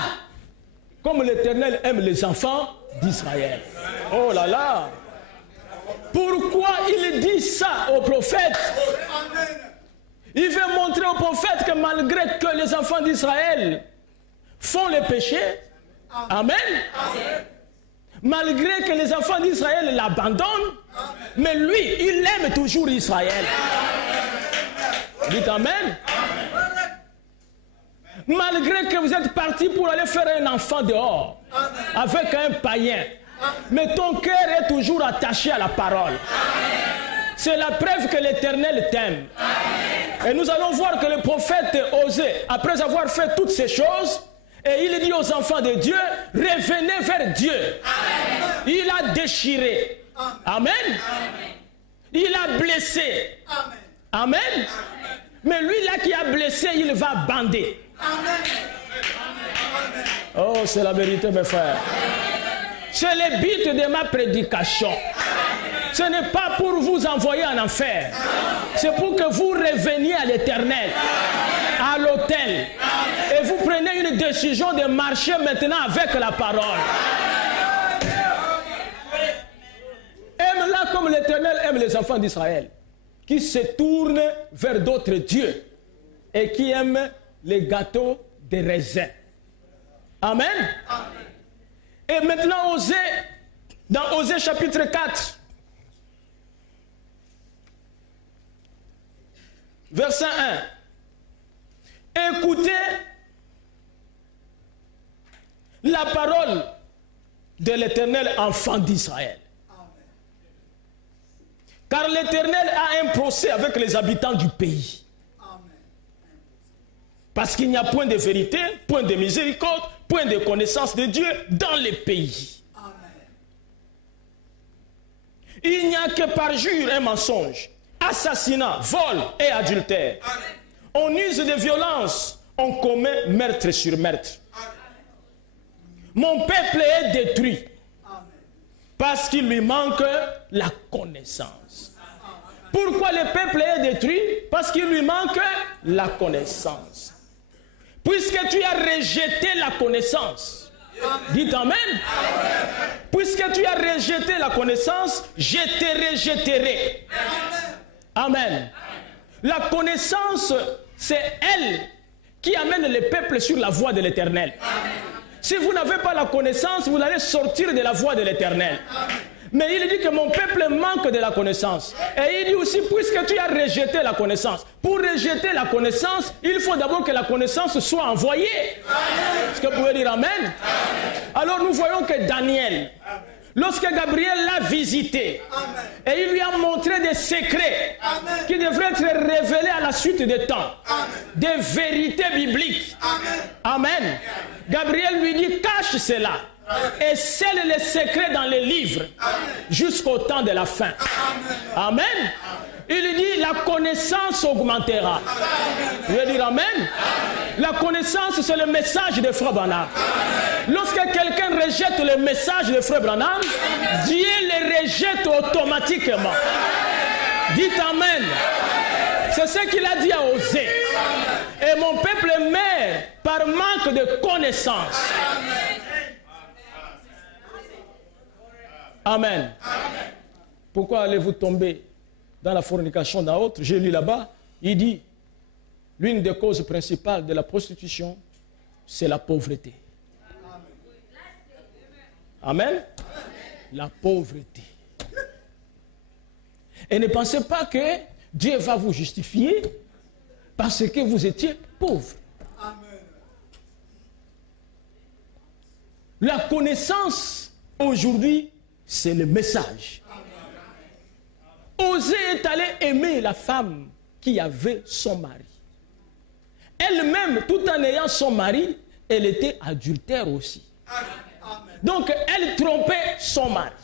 comme l'Éternel aime les enfants d'Israël. Oh là là. Pourquoi il dit ça au prophète? Il veut montrer au prophète que malgré que les enfants d'Israël font le péché, amen, malgré que les enfants d'Israël l'abandonnent, mais lui, il aime toujours Israël. Dites amen. Malgré que vous êtes parti pour aller faire un enfant dehors avec un païen, mais ton cœur est toujours attaché à la parole. C'est la preuve que l'Éternel t'aime. Et nous allons voir que le prophète Osée, après avoir fait toutes ces choses, et il dit aux enfants de Dieu, revenez vers Dieu. Il a déchiré. Amen. Il a blessé. Amen. Mais lui là qui a blessé, il va bander. Oh, c'est la vérité, mes frères. C'est le but de ma prédication. Ce n'est pas pour vous envoyer en enfer. C'est pour que vous reveniez à l'Éternel, à l'autel. Et vous prenez une décision de marcher maintenant avec la parole. Aime-la comme l'Éternel aime les enfants d'Israël, qui se tournent vers d'autres dieux et qui aime les gâteaux de raisin. Amen. Et maintenant, dans Osée chapitre 4, verset 1. Écoutez la parole de l'Éternel, enfant d'Israël. Car l'Éternel a un procès avec les habitants du pays. Parce qu'il n'y a point de vérité, point de miséricorde, point de connaissance de Dieu dans les pays. Il n'y a que parjure et mensonge, assassinat, vol et adultère. On use de violence, on commet meurtre sur meurtre. Mon peuple est détruit parce qu'il lui manque la connaissance. Pourquoi le peuple est détruit? Parce qu'il lui manque la connaissance. Puisque tu as rejeté la connaissance, dites Amen. Puisque tu as rejeté la connaissance, je te rejetterai. Amen. La connaissance, c'est elle qui amène le peuple sur la voie de l'Éternel. Si vous n'avez pas la connaissance, vous allez sortir de la voie de l'Éternel. Mais il dit que mon peuple manque de la connaissance. Et il dit aussi, puisque tu as rejeté la connaissance, pour rejeter la connaissance, il faut d'abord que la connaissance soit envoyée. Est-ce que vous pouvez dire Amen? Alors nous voyons que Daniel, lorsque Gabriel l'a visité, et il lui a montré des secrets qui devraient être révélés à la suite des temps, des vérités bibliques. Amen. Gabriel lui dit, cache cela. Et scelle les secrets dans les livres jusqu'au temps de la fin. Amen. Il dit la connaissance augmentera. Je veux dire Amen. La connaissance, c'est le message de Frère Branham. Lorsque quelqu'un rejette le message de Frère Branham, Dieu le rejette automatiquement. Dites Amen. C'est ce qu'il a dit à Osée. Et mon peuple meurt par manque de connaissance. Amen. Pourquoi allez-vous tomber dans la fornication d'un autre? J'ai lu là-bas, il dit, l'une des causes principales de la prostitution, c'est la pauvreté. Amen. La pauvreté. Et ne pensez pas que Dieu va vous justifier parce que vous étiez pauvre. La connaissance aujourd'hui, c'est le message. Osée est allée aimer la femme qui avait son mari. Elle-même, tout en ayant son mari, elle était adultère aussi. Donc, elle trompait son mari.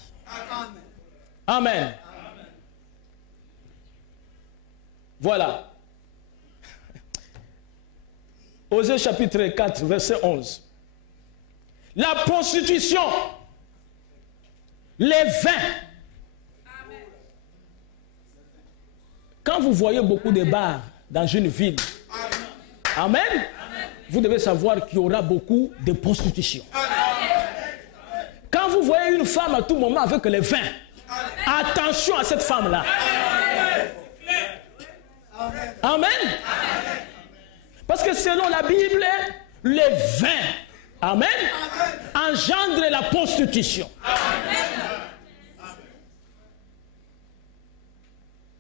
Amen. Voilà. Osée chapitre 4, verset 11. La prostitution, les vins. Quand vous voyez beaucoup de bars dans une ville, amen, vous devez savoir qu'il y aura beaucoup de prostitution. Quand vous voyez une femme à tout moment avec les vins, attention à cette femme-là. Amen. Parce que selon la Bible, les vins, amen, engendrent la prostitution.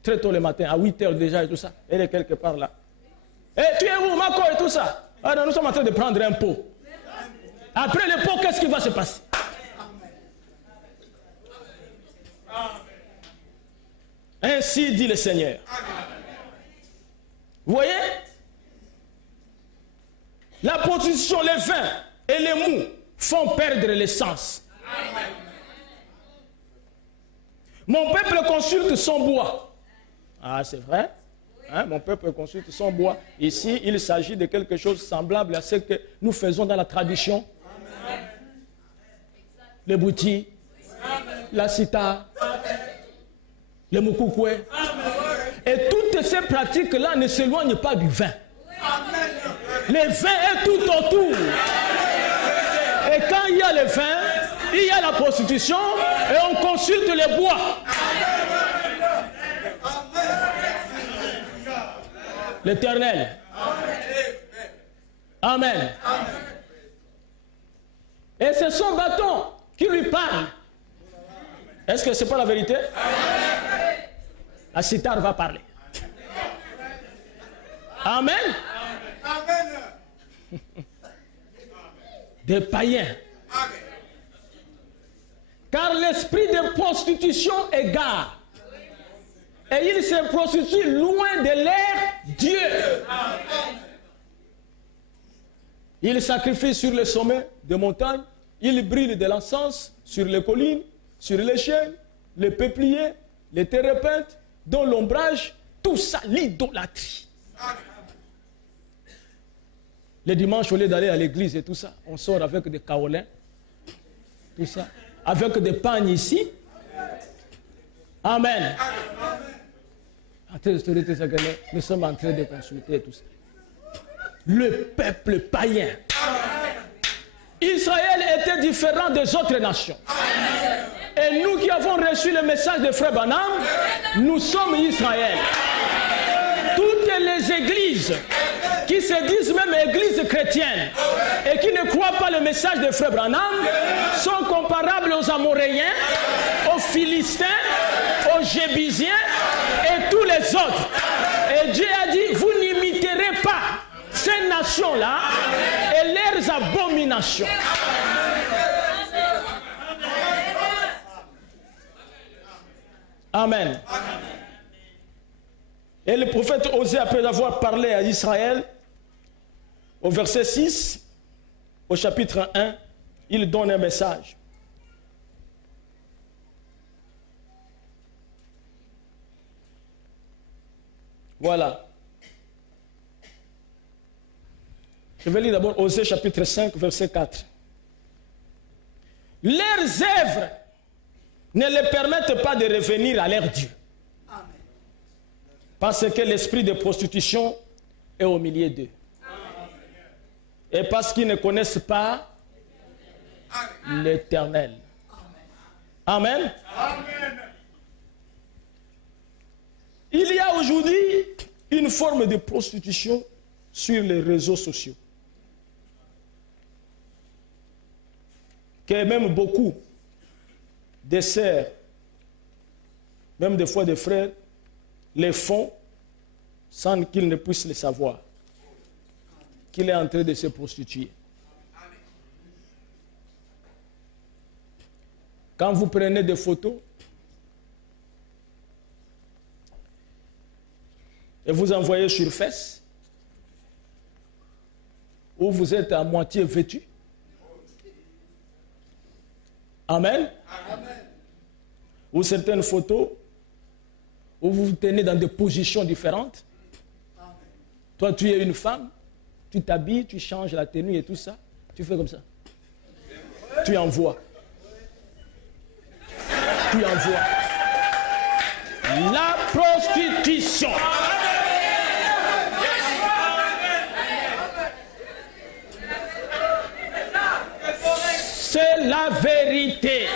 Très tôt le matin, à 8 heures déjà et tout ça, elle est quelque part là. Et tu es où, Marco et tout ça? Alors nous sommes en train de prendre un pot. Après le pot, qu'est-ce qui va se passer? Ainsi dit le Seigneur. Vous voyez? La prostitution, les vins et les mous font perdre l'essence. Mon peuple consulte son bois. Ah, c'est vrai? Hein? Mon peuple consulte son bois. Ici, il s'agit de quelque chose semblable à ce que nous faisons dans la tradition. Le bouti, la sita, le moukoukoué. Et toutes ces pratiques-là ne s'éloignent pas du vin. Le vin est tout autour. Et quand il y a le vin, il y a la prostitution et on consulte les bois. L'Éternel Amen. Et c'est son bâton qui lui parle. Est-ce que ce n'est pas la vérité? La cithare va parler. Amen. Des païens. Car l'esprit de prostitution égare. Et ils se prostituent loin de leur Dieu. Ils sacrifient sur les sommets des montagnes. Ils brûlent de l'encens sur les collines, sur les chênes, les peupliers, les térépintes, dans l'ombrage. Tout ça, l'idolâtrie. Les dimanches, au lieu d'aller à l'église et tout ça, on sort avec des kaolins. Tout ça. Avec des pagnes ici. Amen. Nous sommes en train de consulter tout ça. Le peuple païen. Israël était différent des autres nations. Et nous qui avons reçu le message de Frère Branham, nous sommes Israël. Toutes les églises qui se disent même églises chrétiennes et qui ne croient pas le message de Frère Branham sont comparables aux Amoréens, aux Philistins, aux Jébusiens et tous les autres. Et Dieu a dit, vous n'imiterez pas ces nations-là et leurs abominations. Amen. Et le prophète Osée, après avoir parlé à Israël, au verset 6, au chapitre 1, il donne un message. Voilà. Je vais lire d'abord Osée chapitre 5, verset 4. Leurs œuvres ne les permettent pas de revenir à leur Dieu. Amen. Parce que l'esprit de prostitution est au milieu d'eux. Et parce qu'ils ne connaissent pas l'Éternel. Amen. Amen. Il y a aujourd'hui une forme de prostitution sur les réseaux sociaux. Que même beaucoup de sœurs, même des fois des frères, les font sans qu'ils ne puissent le savoir. Qu'il est en train de se prostituer. Quand vous prenez des photos et vous envoyez sur Face, où vous êtes à moitié vêtu. Amen. Amen. Ou certaines photos où vous vous tenez dans des positions différentes. Amen. Toi, tu es une femme, tu t'habilles, tu changes la tenue et tout ça. Tu fais comme ça. Tu envoies. Tu envoies. La prostitution. C'est la vérité.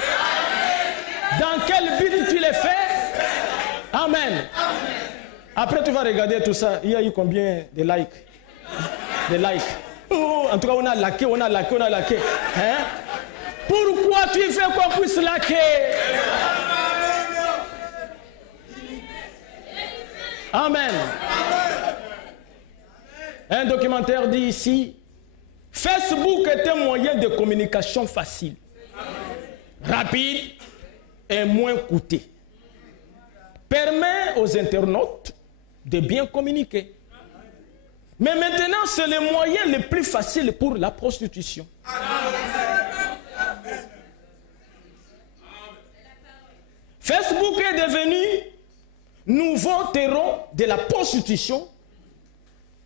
Dans quel but tu le fais? Amen. Après, tu vas regarder tout ça. Il y a eu combien de likes? Des likes. Oh, en tout cas, on a laqué, on a laqué, on a laqué. Hein? Pourquoi tu fais qu'on puisse laquer? Amen. Un documentaire dit ici, Facebook est un moyen de communication facile, rapide et moins coûteux. Permet aux internautes de bien communiquer. Mais maintenant, c'est le moyen le plus facile pour la prostitution. Facebook est devenu nouveau terreau de la prostitution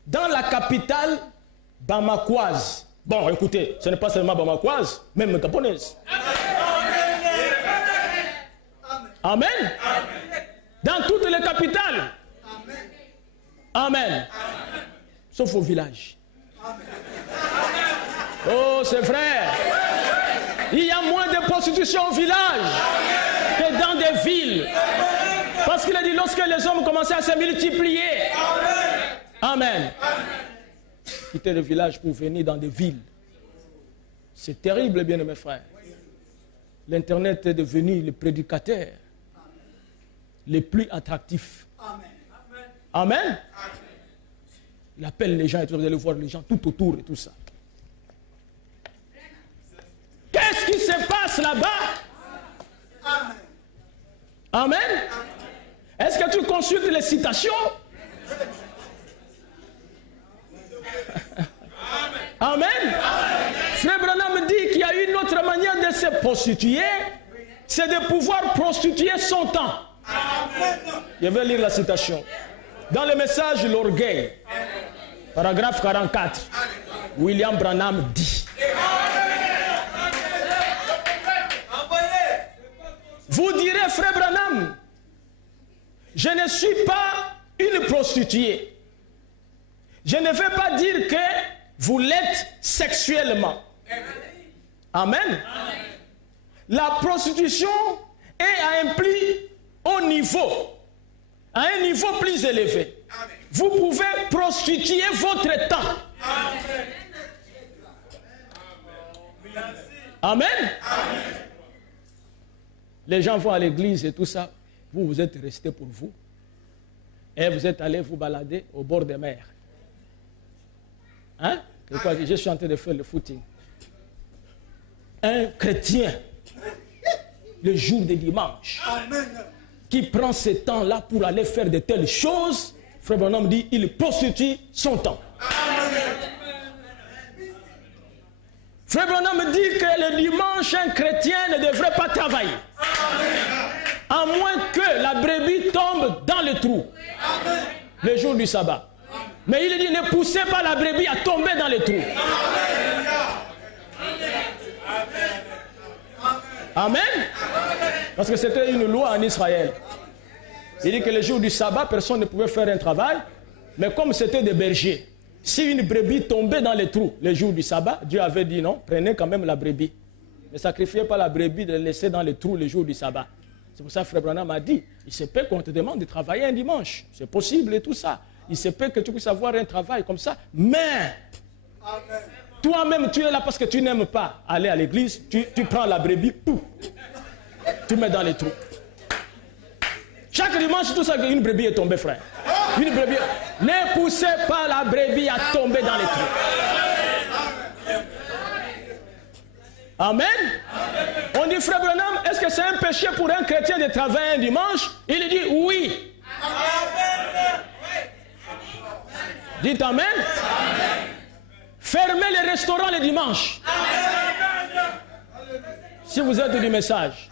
dans la capitale bamakoise. Bon, écoutez, ce n'est pas seulement bamakoise, même gabonaise. Amen. Dans toutes les capitales. Amen. Sauf au village. Oh, c'est vrai. Il y a moins de prostitution au village que dans des villes. Parce qu'il a dit, lorsque les hommes commençaient à se multiplier. Amen. quitter le village pour venir dans des villes. C'est terrible, bien mes frères. L'Internet est devenu le prédicateur le plus attractif. Amen. Il appelle les gens et vous allez voir les gens tout autour et tout ça. Qu'est-ce qui se passe là-bas? Amen. Est-ce que tu consultes les citations? Amen. Frère Branham dit qu'il y a une autre manière de se prostituer, c'est de pouvoir prostituer son temps. Je vais lire la citation. Dans le message L'orgueil, paragraphe 44, William Branham dit: vous direz, frère Branham, je ne suis pas une prostituée. Je ne vais pas dire que vous l'êtes sexuellement. Amen. La prostitution est à un plus haut niveau, à un niveau plus élevé. Vous pouvez prostituer votre temps. Amen. Les gens vont à l'église et tout ça. Vous êtes restés pour vous. Et vous êtes allés vous balader au bord des mers. Hein? Je suis en train de faire le footing. Un chrétien, le jour de dimanche, qui prend ce temps-là pour aller faire de telles choses, Frère Branham dit, il prostitue son temps. Frère Branham dit que le dimanche, un chrétien ne devrait pas travailler. À moins que la brebis tombe dans le trou. Le jour du sabbat. Mais il dit, ne poussez pas la brebis à tomber dans le trou. Amen. Parce que c'était une loi en Israël. Il dit que le jour du sabbat, personne ne pouvait faire un travail. Mais comme c'était des bergers, si une brebis tombait dans le trou le jour du sabbat, Dieu avait dit non, prenez quand même la brebis. Ne sacrifiez pas la brebis de la laisser dans le trou le jour du sabbat. C'est pour ça que Frère Branham a dit, il se peut qu'on te demande de travailler un dimanche. C'est possible et tout ça. Il se peut que tu puisses avoir un travail comme ça. Mais toi-même, tu es là parce que tu n'aimes pas aller à l'église. Tu prends la brebis, pouf, tu mets dans les trous. Chaque dimanche, tout ça, une brebis est tombée, frère. Une brebis. Ne poussez pas la brebis à tomber dans les trous. Amen. On dit, Frère Branham, est-ce que c'est un péché pour un chrétien de travailler un dimanche? Il dit oui. Dites amen. Fermez les restaurants le dimanche. Si vous êtes du message.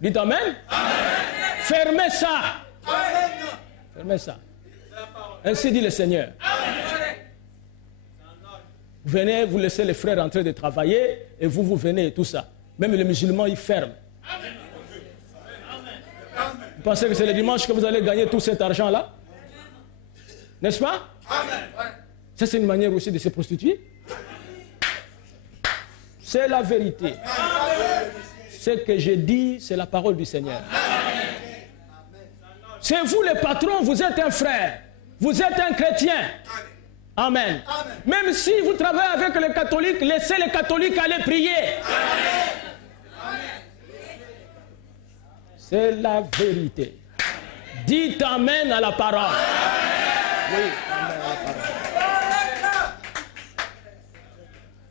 Dites amen. Fermez ça. Fermez ça. Ainsi dit le Seigneur. Vous venez, vous laissez les frères en train de travailler et vous venez et tout ça. Même les musulmans, ils ferment. Vous pensez que c'est le dimanche que vous allez gagner tout cet argent-là? N'est-ce pas? Ça, c'est une manière aussi de se prostituer. C'est la vérité. Ce que je dis, c'est la parole du Seigneur. C'est vous le patron, vous êtes un frère. Vous êtes un chrétien. Amen. Même si vous travaillez avec les catholiques, laissez les catholiques aller prier. C'est la vérité. Dites amen à la parole. Oui, amen à la parole.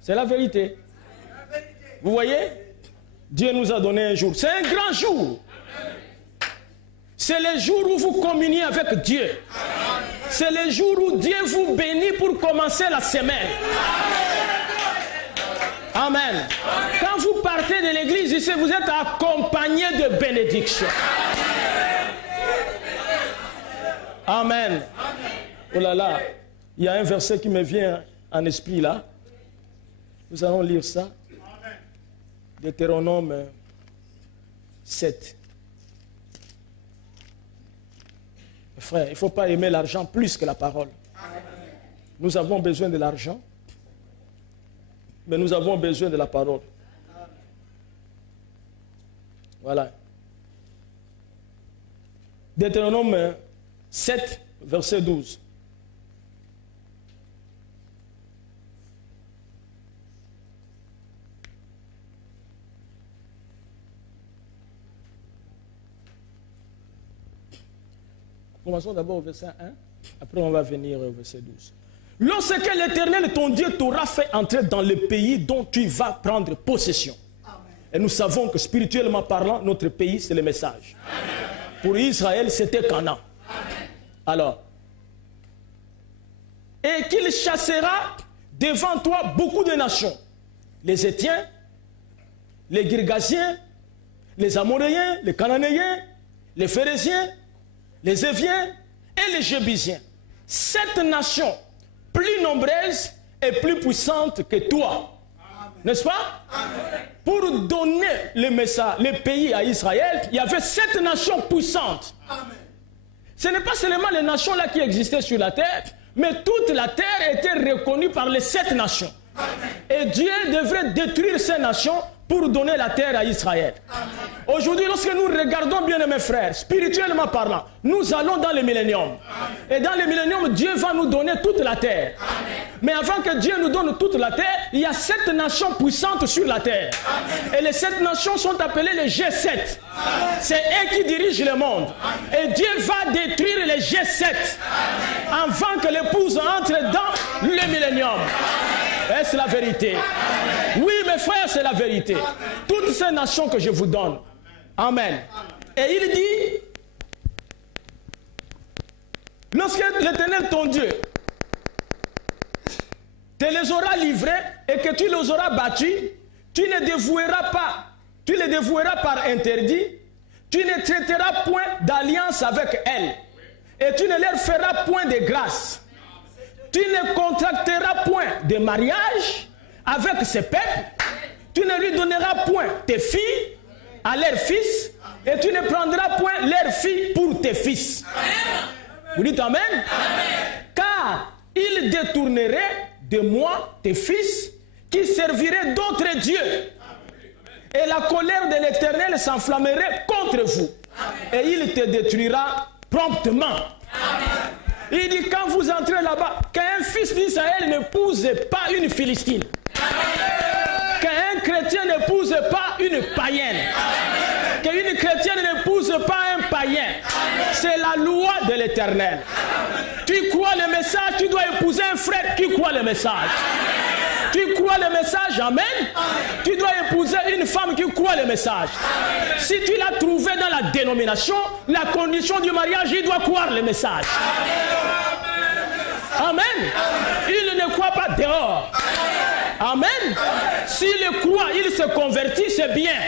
C'est la vérité. Vous voyez? Dieu nous a donné un jour. C'est un grand jour. C'est le jour où vous communiez avec Dieu. C'est le jour où Dieu vous bénit pour commencer la semaine. Amen. Quand vous partez de l'église ici, vous êtes accompagné de bénédictions. Amen. Oh là là, il y a un verset qui me vient en esprit là. Nous allons lire ça. Deutéronome 7. Frère, il ne faut pas aimer l'argent plus que la parole. Nous avons besoin de l'argent, mais nous avons besoin de la parole. Voilà. Deutéronome 7, verset 12. Commençons d'abord au verset 1, après on va venir au verset 12. Lorsque l'Éternel, ton Dieu, t'aura fait entrer dans le pays dont tu vas prendre possession. Amen. Et nous savons que spirituellement parlant, notre pays, c'est le message. Amen. Pour Israël, c'était Canaan. Amen. Alors, et qu'il chassera devant toi beaucoup de nations. Les Hétiens, les Girgasiens, les Amoréens, les Cananéens, les Phérésiens, les Éviens et les Jébusiens. 7 nations plus nombreuses et plus puissantes que toi. N'est-ce pas? Amen. Pour donner le pays à Israël, il y avait 7 nations puissantes. Amen. Ce n'est pas seulement les nations là qui existaient sur la terre, mais toute la terre était reconnue par les 7 nations. Amen. Et Dieu devrait détruire ces nations pour donner la terre à Israël. Aujourd'hui, lorsque nous regardons, bien mes frères, spirituellement parlant, nous allons dans le millénium. Et dans le millénium, Dieu va nous donner toute la terre. Amen. Mais avant que Dieu nous donne toute la terre, il y a 7 nations puissantes sur la terre. Amen. Et les 7 nations sont appelées les G7. C'est eux qui dirigent le monde. Amen. Et Dieu va détruire les G7 Amen. Avant que l'épouse entre dans le millénium. Est-ce la vérité? Amen. Oui, mes frères, c'est la vérité. Amen. Toutes ces nations que je vous donne. Amen. Amen. Et il dit, lorsque l'Éternel, ton Dieu, te les aura livrés et que tu les auras battus, tu ne dévoueras pas, tu les dévoueras par interdit, tu ne traiteras point d'alliance avec elles et tu ne leur feras point de grâce. Tu ne contracteras point de mariage avec ces peuples. Tu ne lui donneras point tes filles à leurs fils. Et tu ne prendras point leurs filles pour tes fils. Vous dites Amen? Car ils détourneraient de moi tes fils qui serviraient d'autres dieux. Et la colère de l'Éternel s'enflammerait contre vous. Et il te détruira promptement. Il dit, quand vous entrez là-bas, qu'un fils d'Israël n'épouse pas une Philistine. Qu'un chrétien n'épouse pas une païenne. Qu'une chrétienne n'épouse pas un païen. C'est la loi de l'Éternel. Tu crois le message, tu dois épouser un frère qui croit le message. Tu crois le message, amen. Tu dois épouser une femme qui croit le message. Si tu l'as trouvé dans la dénomination, la condition du mariage, il doit croire le message. Amen. Il ne croit pas dehors. Amen. S'il croit, il se convertit, c'est bien.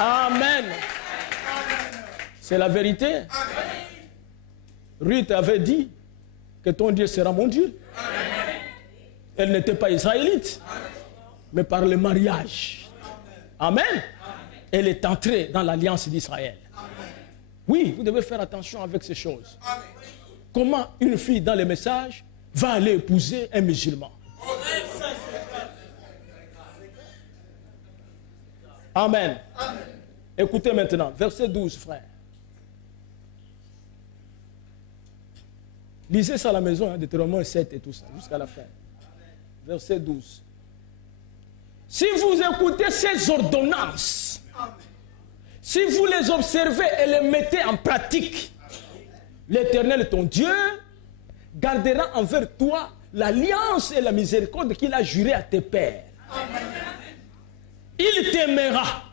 Amen. C'est la vérité. Ruth avait dit que ton Dieu sera mon Dieu. Elle n'était pas israélite, mais par le mariage. Amen. Elle est entrée dans l'alliance d'Israël. Oui, vous devez faire attention avec ces choses. Comment une fille dans le message va aller épouser un musulman? Amen. Écoutez maintenant, verset 12, frère. Lisez ça à la maison, Deutéronome 7 et tout ça, jusqu'à la fin. Verset 12. Si vous écoutez ces ordonnances, si vous les observez et les mettez en pratique, l'Éternel, ton Dieu, gardera envers toi l'alliance et la miséricorde qu'il a juré à tes pères. Il t'aimera.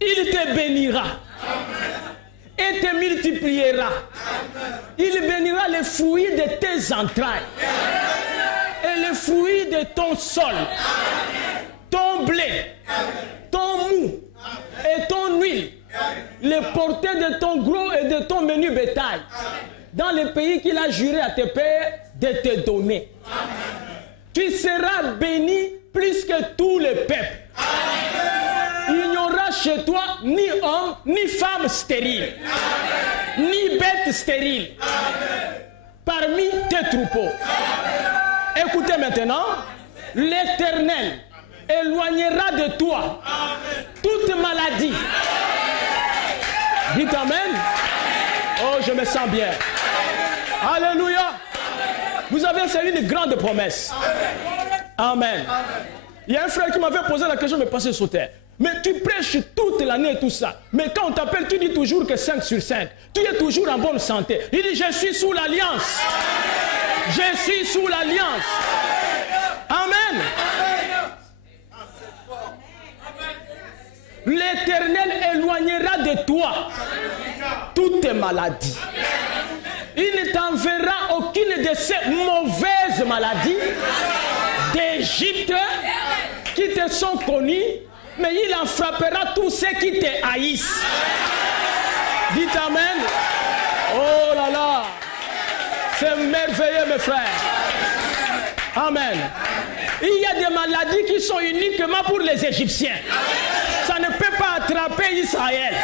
Il te bénira. Et te multipliera. Il bénira les fruits de tes entrailles. Et les fruits de ton sol. Ton blé. Ton mou. Et ton huile. Les portées de ton gros et de ton menu bétail. Dans le pays qu'il a juré à tes pères de te donner. Tu seras béni plus que tous les peuples. Il n'y aura chez toi ni homme, ni femme stérile, ni bête stérile, parmi tes troupeaux. Écoutez maintenant, l'Éternel éloignera de toi toute maladie. Dites Amen. Oh, je me sens bien. Alléluia. Vous avez, c'est une grande promesse. Amen. Il y a un frère qui m'avait posé la question, mais passé sur terre. Mais tu prêches toute l'année tout ça. Mais quand on t'appelle, tu dis toujours que 5 sur 5. Tu es toujours en bonne santé. Il dit, je suis sous l'alliance. Je suis sous l'alliance. Amen. L'Éternel éloignera de toi toutes tes maladies. Il ne t'enverra aucune de ces mauvaises maladies d'Égypte qui te sont connues, mais il en frappera tous ceux qui te haïssent. Dites Amen. Oh là là, c'est merveilleux mes frères. Amen. Il y a des maladies qui sont uniquement pour les Égyptiens. Ça ne peut pas attraper Israël.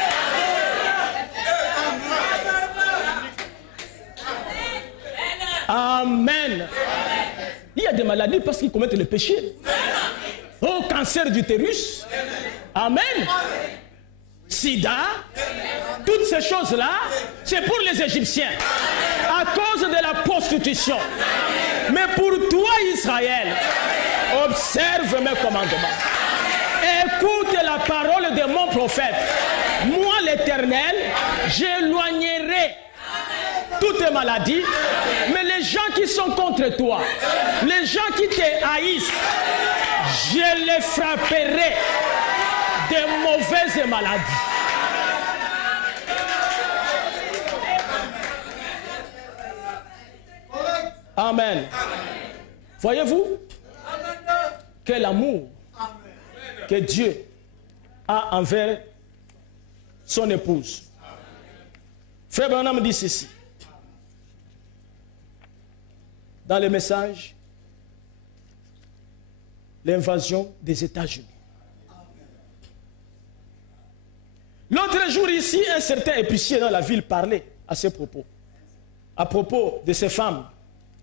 Amen. Il y a des maladies parce qu'ils commettent le péché. Oh, cancer d'utérus. Amen. Sida. Toutes ces choses-là, c'est pour les Égyptiens. À cause de la prostitution. Mais pour toi, Israël, observe mes commandements. Écoute la parole de mon prophète. Moi, l'Éternel, j'éloignerai toutes tes maladies, mais les gens qui sont contre toi, les gens qui te haïssent, je les frapperai de mauvaises maladies. Amen. Voyez-vous quel amour que Dieu a envers son épouse. Frère Branham dit ceci dans le message, l'invasion des États-Unis. L'autre jour ici, un certain épicier dans la ville parlait à ce propos. À propos de ces femmes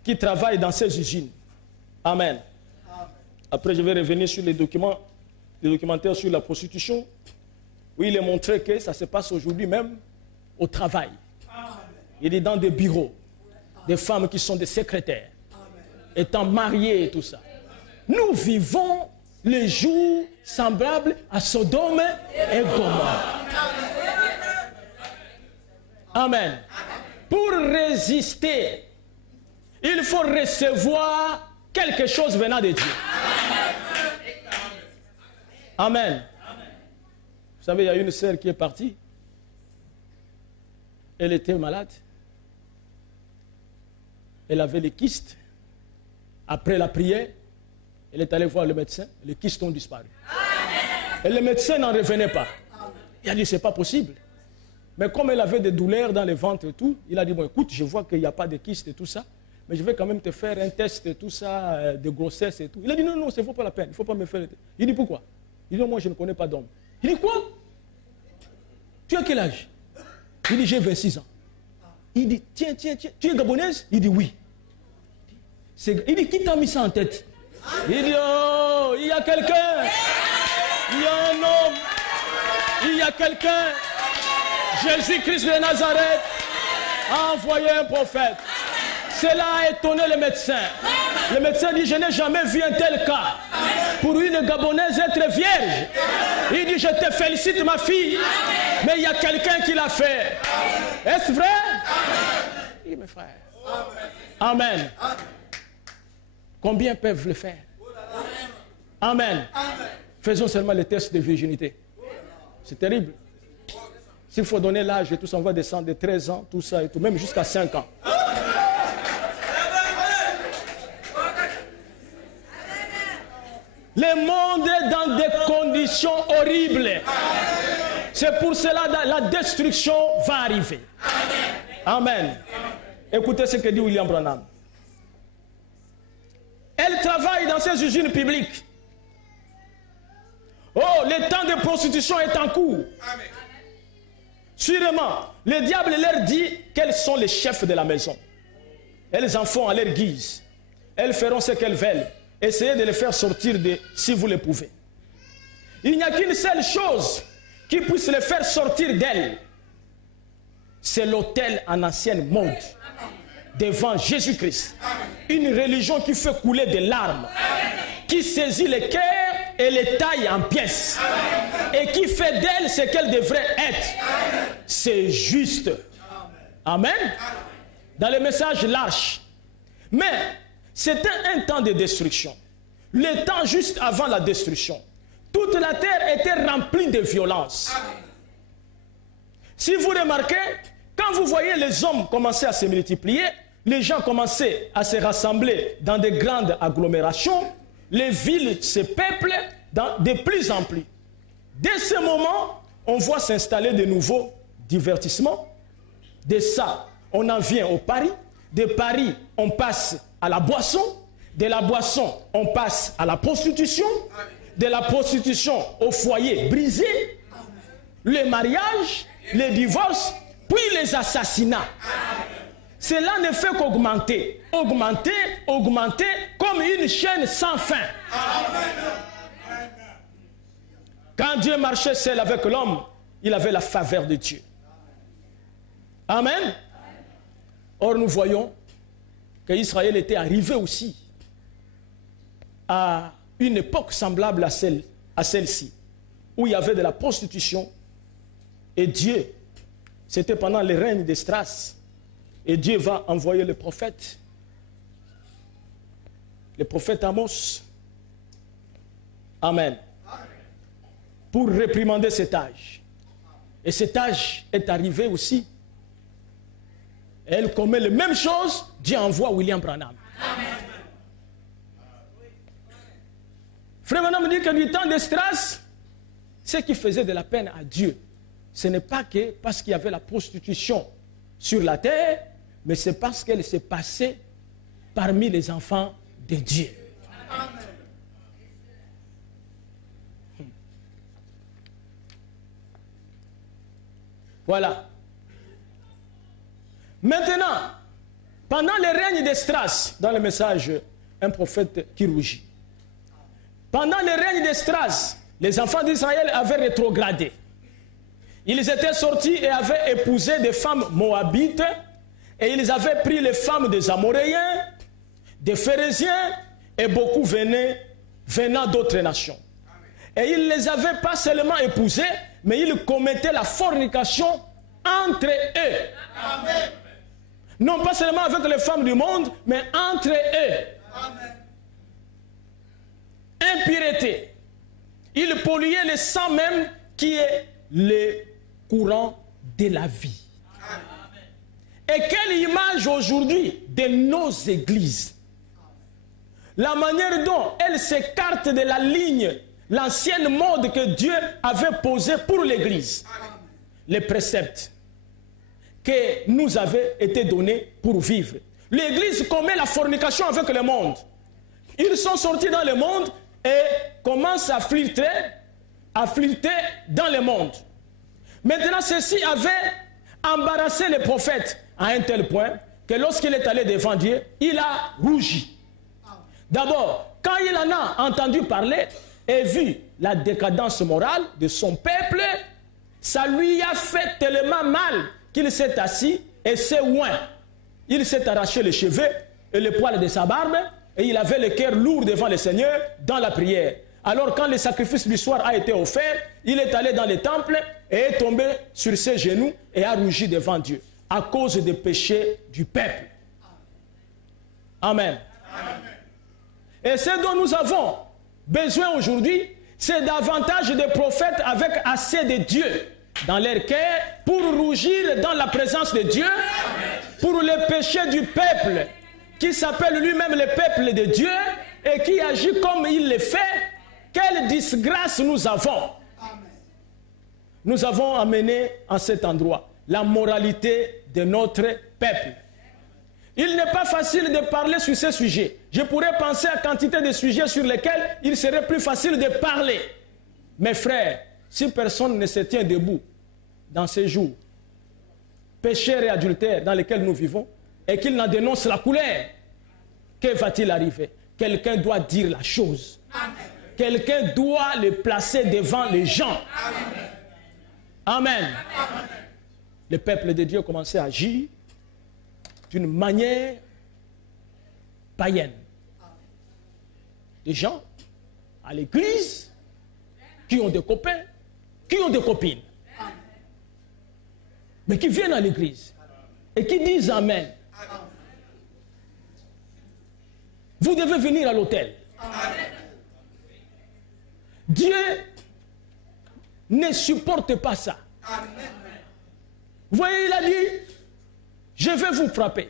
qui travaillent dans ces usines. Amen. Après, je vais revenir sur les documentaires sur la prostitution, où il est montré que ça se passe aujourd'hui même au travail. Il est dans des bureaux, des femmes qui sont des secrétaires, étant mariées et tout ça. Nous vivons les jours semblables à Sodome et Gomorrhe. Amen. Pour résister, il faut recevoir quelque chose venant de Dieu. Amen. Vous savez, il y a une sœur qui est partie. Elle était malade. Elle avait les kystes. Après la prière, elle est allée voir le médecin. Les kystes ont disparu. Et le médecin n'en revenait pas. Il a dit, c'est pas possible. Mais comme elle avait des douleurs dans le ventre et tout, il a dit, bon, écoute, je vois qu'il n'y a pas de kystes et tout ça, mais je vais quand même te faire un test et tout ça, de grossesse et tout. Il a dit, non, non, ça ne vaut pas la peine, il ne faut pas me faire le test. Il dit, pourquoi? Il dit, non, moi, je ne connais pas d'homme. Il dit, quoi? Tu as quel âge? Il dit, j'ai 26 ans. Il dit, tiens, tu es gabonaise? Il dit, oui. Il dit, qui t'a mis ça en tête? Il dit, oh, il y a quelqu'un. Il y a un homme. Il y a quelqu'un. Jésus-Christ de Nazareth a envoyé un prophète. Cela a étonné le médecin. Le médecin dit, je n'ai jamais vu un tel cas. Pour une Gabonaise être vierge. Il dit, je te félicite ma fille. Mais il y a quelqu'un qui l'a fait. Est-ce vrai? Oui, mes frères. Amen. Combien peuvent le faire? Amen. Faisons seulement les tests de virginité. C'est terrible. S'il faut donner l'âge et tout ça, on va descendre de 13 ans, tout ça et tout, même jusqu'à 5 ans. Le monde est dans des conditions horribles. C'est pour cela que la destruction va arriver. Amen. Écoutez ce que dit William Branham. Elle travaille dans ces usines publiques. Oh, le temps de prostitution est en cours. Sûrement, le diable leur dit quels sont les chefs de la maison. Elles en font à leur guise. Elles feront ce qu'elles veulent. Essayez de les faire sortir si vous le pouvez. Il n'y a qu'une seule chose qui puisse les faire sortir d'elles. C'est l'autel en ancienne mode. Devant Jésus-Christ. Une religion qui fait couler des larmes. Qui saisit les cœurs et les taille en pièces. Et qui fait d'elle ce qu'elle devrait être. C'est juste. Amen. Dans le message l'arche. Mais c'était un temps de destruction. Le temps juste avant la destruction. Toute la terre était remplie de violence. Si vous remarquez, quand vous voyez les hommes commencer à se multiplier, les gens commençaient à se rassembler dans de grandes agglomérations, les villes se peuplent de plus en plus. Dès ce moment, on voit s'installer de nouveaux divertissements. De ça, on en vient au pari. De Paris, on passe à la boisson. De la boisson, on passe à la prostitution. De la prostitution au foyer brisé. Le mariage, les divorces, puis les assassinats. Cela ne fait qu'augmenter, augmenter, augmenter, comme une chaîne sans fin. Quand Dieu marchait seul avec l'homme, il avait la faveur de Dieu. Amen. Or, nous voyons qu'Israël était arrivé aussi à une époque semblable à celle-ci, où il y avait de la prostitution, et Dieu, c'était pendant le règne d'Esdras, et Dieu va envoyer le prophète Amos. Amen. Pour réprimander cet âge. Et cet âge est arrivé aussi. Elle commet les mêmes choses, Dieu envoie William Branham. Amen. Frère Branham dit que du temps d'Esdras, ce qui faisait de la peine à Dieu, ce n'est pas que parce qu'il y avait la prostitution sur la terre, mais c'est parce qu'elle s'est passée parmi les enfants de Dieu. Amen. Voilà. Maintenant, pendant le règne d'Esdras, dans le message, un prophète qui rougit. Pendant le règne d'Esdras, les enfants d'Israël avaient rétrogradé. Ils étaient sortis et avaient épousé des femmes moabites, et ils avaient pris les femmes des Amoréens, des Phérésiens, et beaucoup venant d'autres nations. Et ils ne les avaient pas seulement épousées, mais ils commettaient la fornication entre eux. Amen. Non pas seulement avec les femmes du monde, mais entre eux. Amen. Impureté. Ils polluaient le sang même qui est le courant de la vie. Amen. Et quelle image aujourd'hui de nos églises. La manière dont elles s'écartent de la ligne, l'ancienne mode que Dieu avait posée pour l'église. Les préceptes que nous avaient été donnés pour vivre. L'église commet la fornication avec le monde. Ils sont sortis dans le monde et commencent à flirter dans le monde. Maintenant, ceci avait embarrassé les prophètes à un tel point que lorsqu'il est allé devant Dieu, il a rougi. D'abord, quand il en a entendu parler et vu la décadence morale de son peuple, ça lui a fait tellement mal qu'il s'est assis et s'est oint. Il s'est arraché les cheveux et les poils de sa barbe et il avait le cœur lourd devant le Seigneur dans la prière. Alors quand le sacrifice du soir a été offert, il est allé dans le temple et est tombé sur ses genoux et a rougi devant Dieu à cause des péchés du peuple. Amen. Amen. Et ce dont nous avons besoin aujourd'hui, c'est davantage de prophètes avec assez de Dieu dans leur cœur pour rougir dans la présence de Dieu, pour le péché du peuple qui s'appelle lui-même le peuple de Dieu et qui agit comme il le fait. Quelle disgrâce nous avons. Nous avons amené à cet endroit la moralité de notre peuple. Il n'est pas facile de parler sur ce sujet. Je pourrais penser à quantité de sujets sur lesquels il serait plus facile de parler. Mes frères, si personne ne se tient debout dans ces jours, pécheurs et adultères dans lesquels nous vivons, et qu'il n'en dénonce la couleur, que va-t-il arriver? Quelqu'un doit dire la chose. Quelqu'un doit le placer devant les gens. Amen. Amen. Le peuple de Dieu commençait à agir d'une manière païenne. Des gens à l'église qui ont des copains, qui ont des copines, mais qui viennent à l'église et qui disent Amen. Vous devez venir à l'autel. Dieu ne supporte pas ça. Vous voyez, il a dit, je vais vous frapper.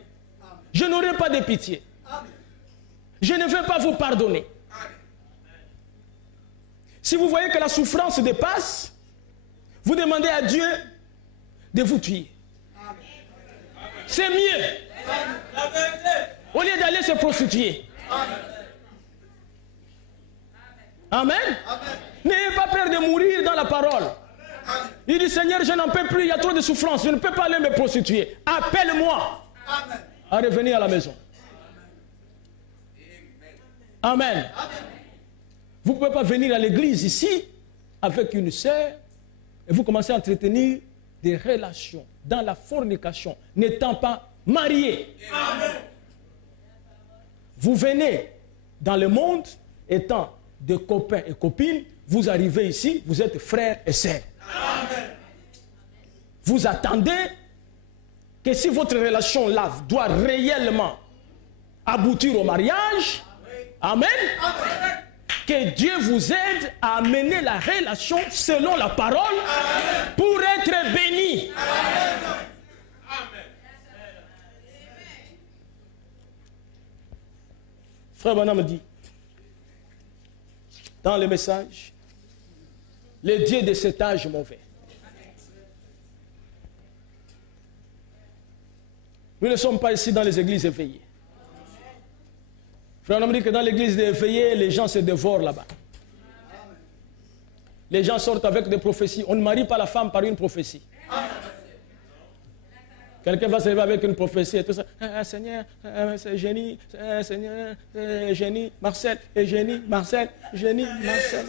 Je n'aurai pas de pitié. Je ne vais pas vous pardonner. Si vous voyez que la souffrance dépasse, vous demandez à Dieu de vous tuer. C'est mieux. Au lieu d'aller se prostituer. Amen. N'ayez pas peur de mourir dans la parole. Il dit, Seigneur, je n'en peux plus, il y a trop de souffrance, je ne peux pas aller me prostituer. Appelle-moi à revenir à la maison. Amen. Vous ne pouvez pas venir à l'église ici avec une sœur et vous commencez à entretenir des relations dans la fornication, n'étant pas marié. Vous venez dans le monde étant des copains et copines, vous arrivez ici, vous êtes frères et sœurs. Vous attendez que si votre relation là doit réellement aboutir au mariage, amen, que Dieu vous aide à mener la relation selon la parole pour être béni. Frère Branham dit dans le message, les dieux de cet âge mauvais. Nous ne sommes pas ici dans les églises éveillées. Frère, on dit que dans l'église éveillée, les gens se dévorent là-bas. Les gens sortent avec des prophéties. On ne marie pas la femme par une prophétie. Quelqu'un va se lever avec une prophétie et tout ça. Seigneur, c'est Génie, Seigneur, Génie, Marcel, et Génie, Marcel, Génie, Marcel.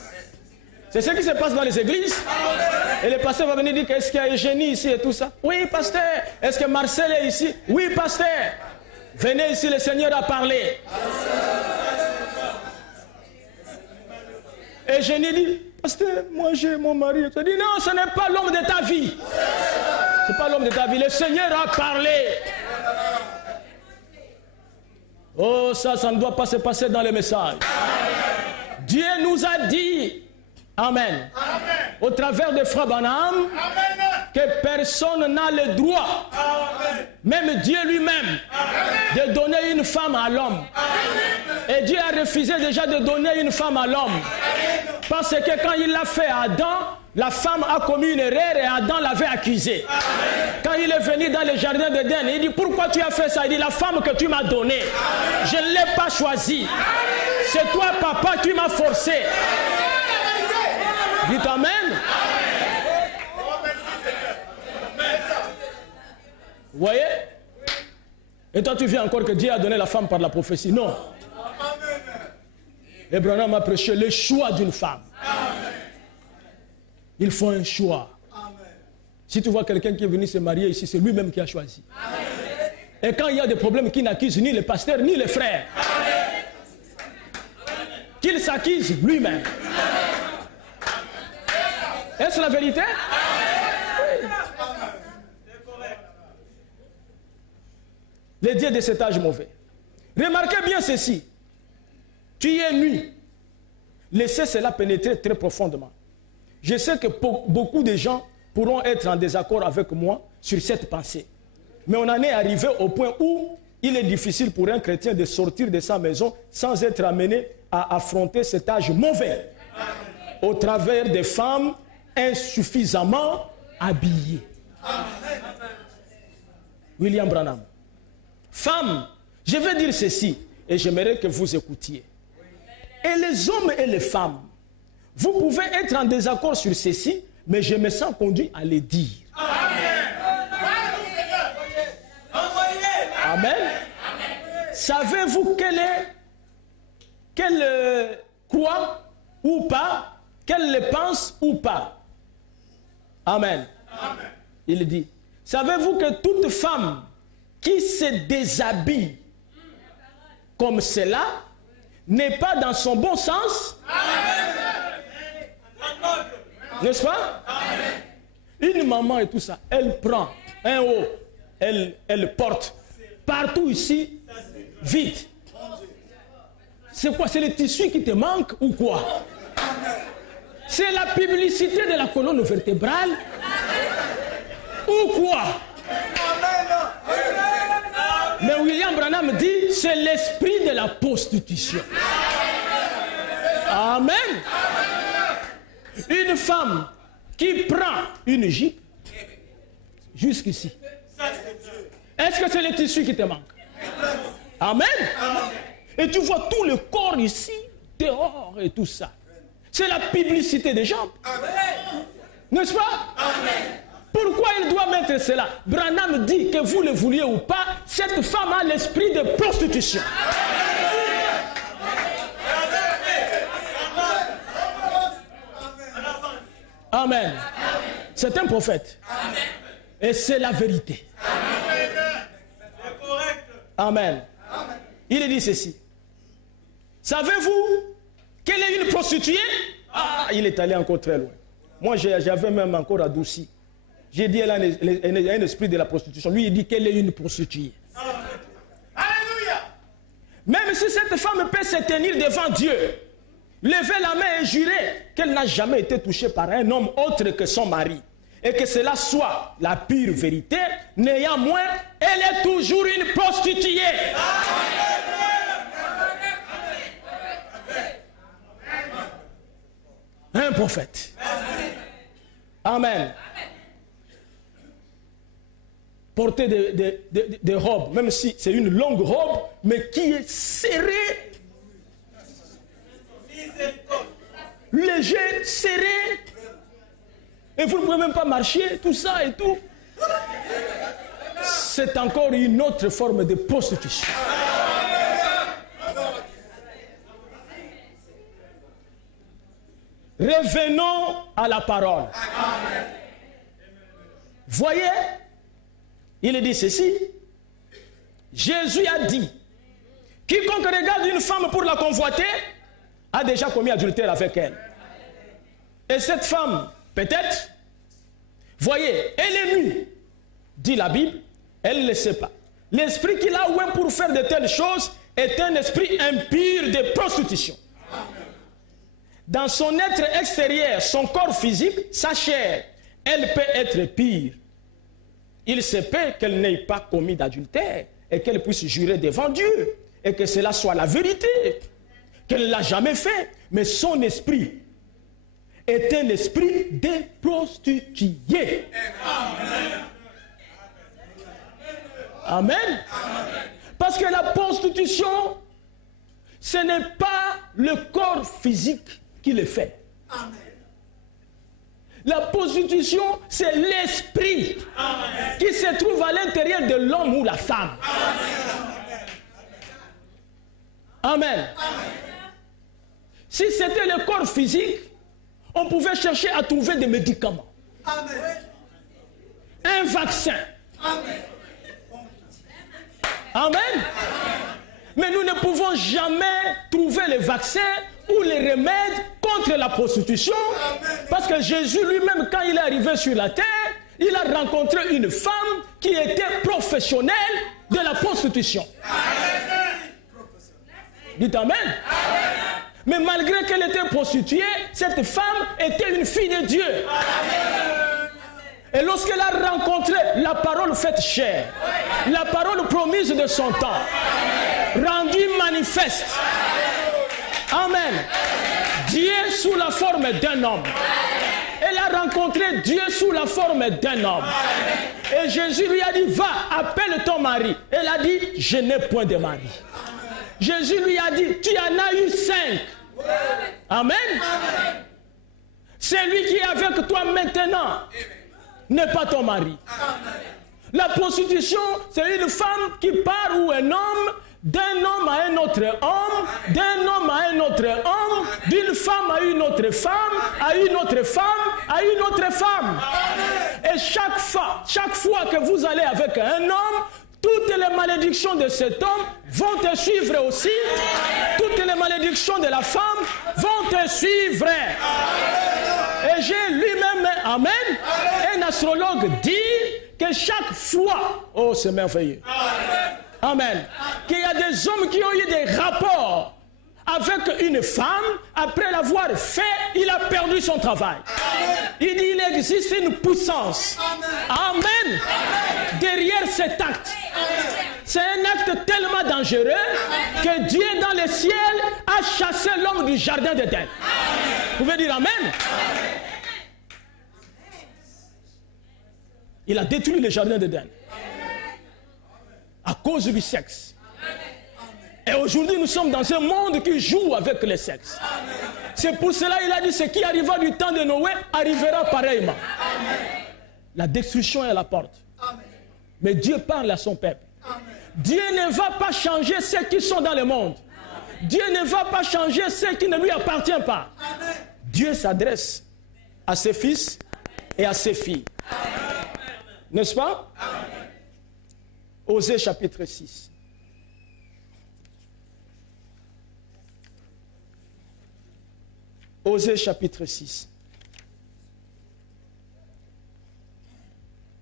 C'est ce qui se passe dans les églises. Et le pasteur va venir dire est-ce qu'il y a un génie ici et tout ça. Oui, pasteur. Est-ce que Marcel est ici? Oui, pasteur. Venez ici, le Seigneur a parlé. Et Génie dit, pasteur, moi j'ai mon mari. Il dit non, ce n'est pas l'homme de ta vie. Ce n'est pas l'homme de ta vie. Le Seigneur a parlé. Oh, ça ne doit pas se passer dans les messages. Dieu nous a dit, amen, au travers de Frère Branham, que personne n'a le droit, même Dieu lui-même, de donner une femme à l'homme. Et Dieu a refusé déjà de donner une femme à l'homme. Parce que quand il l'a fait à Adam, la femme a commis une erreur et Adam l'avait accusé. Quand il est venu dans le jardin d'Éden, il dit pourquoi tu as fait ça? Il dit la femme que tu m'as donnée, je ne l'ai pas choisie. C'est toi papa qui m'as forcé. Dites amen. Vous voyez? Et toi tu viens encore que Dieu a donné la femme par la prophétie. Non. Abraham a prêché le choix d'une femme. Il faut un choix. Si tu vois quelqu'un qui est venu se marier ici, c'est lui-même qui a choisi. Et quand il y a des problèmes qui n'accusent ni les pasteurs ni les frères, qu'il s'accuse lui-même. Est-ce la vérité? Oui. Les dieux de cet âge mauvais. Remarquez bien ceci. Tu es nu. Laissez cela pénétrer très profondément. Je sais que beaucoup de gens pourront être en désaccord avec moi sur cette pensée. Mais on en est arrivé au point où il est difficile pour un chrétien de sortir de sa maison sans être amené à affronter cet âge mauvais. Au travers des femmes insuffisamment habillées. William Branham. Femmes, je vais dire ceci et j'aimerais que vous écoutiez. Et les hommes et les femmes, vous pouvez être en désaccord sur ceci, mais je me sens conduit à le dire. Amen. Savez-vous qu'elle croit ou pas, qu'elle le pense ou pas? Amen. Amen. Il dit, savez-vous que toute femme qui se déshabille comme cela n'est pas dans son bon sens? Amen. N'est-ce pas? Une maman et tout ça, elle prend un haut, elle porte partout ici, vite. C'est quoi? C'est le tissu qui te manque ou quoi? C'est la publicité de la colonne vertébrale ou quoi? Mais William Branham dit, c'est l'esprit de la prostitution. Amen. Une femme qui prend une jupe jusqu'ici. Est-ce que c'est le tissu qui te manque? Amen. Et tu vois tout le corps ici, dehors et tout ça. C'est la publicité des jambes. N'est-ce pas? Pourquoi il doit mettre cela? Branham dit que vous le vouliez ou pas, cette femme a l'esprit de prostitution. Amen. C'est un prophète. Et c'est la vérité. Amen. Il dit ceci. Savez-vous quelle est une prostituée? Ah, il est allé encore très loin. Moi, j'avais même encore adouci. J'ai dit, elle a un esprit de la prostitution. Lui, il dit qu'elle est une prostituée. Alléluia. Même si cette femme peut se tenir devant Dieu, lever la main et jurer qu'elle n'a jamais été touchée par un homme autre que son mari, et que cela soit la pure vérité, néanmoins, elle est toujours une prostituée. Un prophète. Amen. Porter des robes, même si c'est une longue robe, mais qui est serrée, léger, serré, et vous ne pouvez même pas marcher, tout ça et tout. C'est encore une autre forme de prostitution. Revenons à la parole. Voyez, il dit ceci. Jésus a dit, quiconque regarde une femme pour la convoiter a déjà commis adultère avec elle. Et cette femme, peut-être, voyez, elle est nue, dit la Bible, elle ne le sait pas. L'esprit qu'il a oint pour faire de telles choses est un esprit impur de prostitution. Dans son être extérieur, son corps physique, sa chair, elle peut être pire. Il se peut qu'elle n'ait pas commis d'adultère et qu'elle puisse jurer devant Dieu et que cela soit la vérité, qu'elle ne l'a jamais fait. Mais son esprit est un esprit de prostituée. Amen. Parce que la prostitution, ce n'est pas le corps physique qui le fait. Amen. La prostitution, c'est l'esprit qui se trouve à l'intérieur de l'homme ou la femme. Amen. Amen. Si c'était le corps physique, on pouvait chercher à trouver des médicaments. Amen. Un vaccin. Amen. Amen. Mais nous ne pouvons jamais trouver le vaccin ou les remèdes contre la prostitution. Parce que Jésus lui-même, quand il est arrivé sur la terre, il a rencontré une femme qui était professionnelle de la prostitution. Dites Amen. Mais malgré qu'elle était prostituée, cette femme était une fille de Dieu. Et lorsqu'elle a rencontré la parole faite chair, la parole promise de son temps, rendue manifeste, Amen, Dieu sous la forme d'un homme. Elle a rencontré Dieu sous la forme d'un homme. Et Jésus lui a dit, va, appelle ton mari. Elle a dit, je n'ai point de mari. Jésus lui a dit, tu en as eu 5. Amen. Celui qui est avec toi maintenant n'est pas ton mari. La prostitution, c'est une femme qui part ou un homme, d'un homme à un autre homme, d'un homme à un autre homme, d'une femme à une autre femme, à une autre femme, à une autre femme. Et chaque fois que vous allez avec un homme, toutes les malédictions de cet homme vont te suivre aussi. Toutes les malédictions de la femme vont te suivre. Et j'ai lui-même, amen, un astrologue dit que chaque fois, oh c'est merveilleux, amen, qu'il y a des hommes qui ont eu des rapports avec une femme, après l'avoir fait, il a perdu son travail. Il dit il existe une puissance, amen, derrière cet acte. C'est un acte tellement dangereux que Dieu dans le ciel a chassé l'homme du jardin d'Éden. Vous pouvez dire amen? Il a détruit le jardin d'Éden à cause du sexe. Et aujourd'hui nous sommes dans un monde qui joue avec le sexe. C'est pour cela qu'il a dit ce qui arriva du temps de Noé arrivera pareillement. La destruction est à la porte. Mais Dieu parle à son peuple. Dieu ne va pas changer ceux qui sont dans le monde. Dieu ne va pas changer ceux qui ne lui appartiennent pas. Dieu s'adresse à ses fils et à ses filles. N'est-ce pas? Osée chapitre 6. Osée chapitre 6.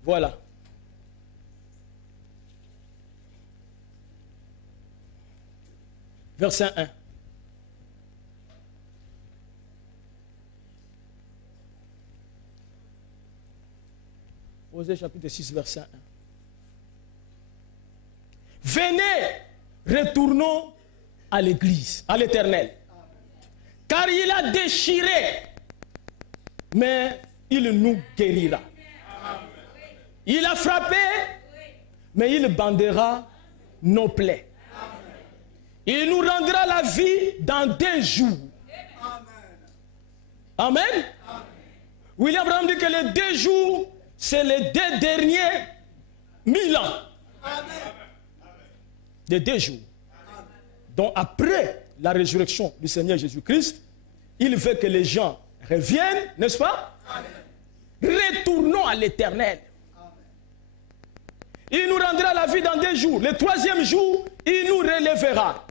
Voilà. Verset 1. Osée chapitre 6, verset 1. Venez, retournons à l'église, à l'Éternel. Car il a déchiré, mais il nous guérira. Il a frappé, mais il bandera nos plaies. Il nous rendra la vie dans 2 jours. Amen. William Branham dit que les 2 jours, c'est les 2 derniers 1000 ans. Les 2 jours. Donc après la résurrection du Seigneur Jésus-Christ, il veut que les gens reviennent, n'est-ce pas? Retournons à l'Éternel. Il nous rendra la vie dans 2 jours. Le 3e jour, il nous relèvera.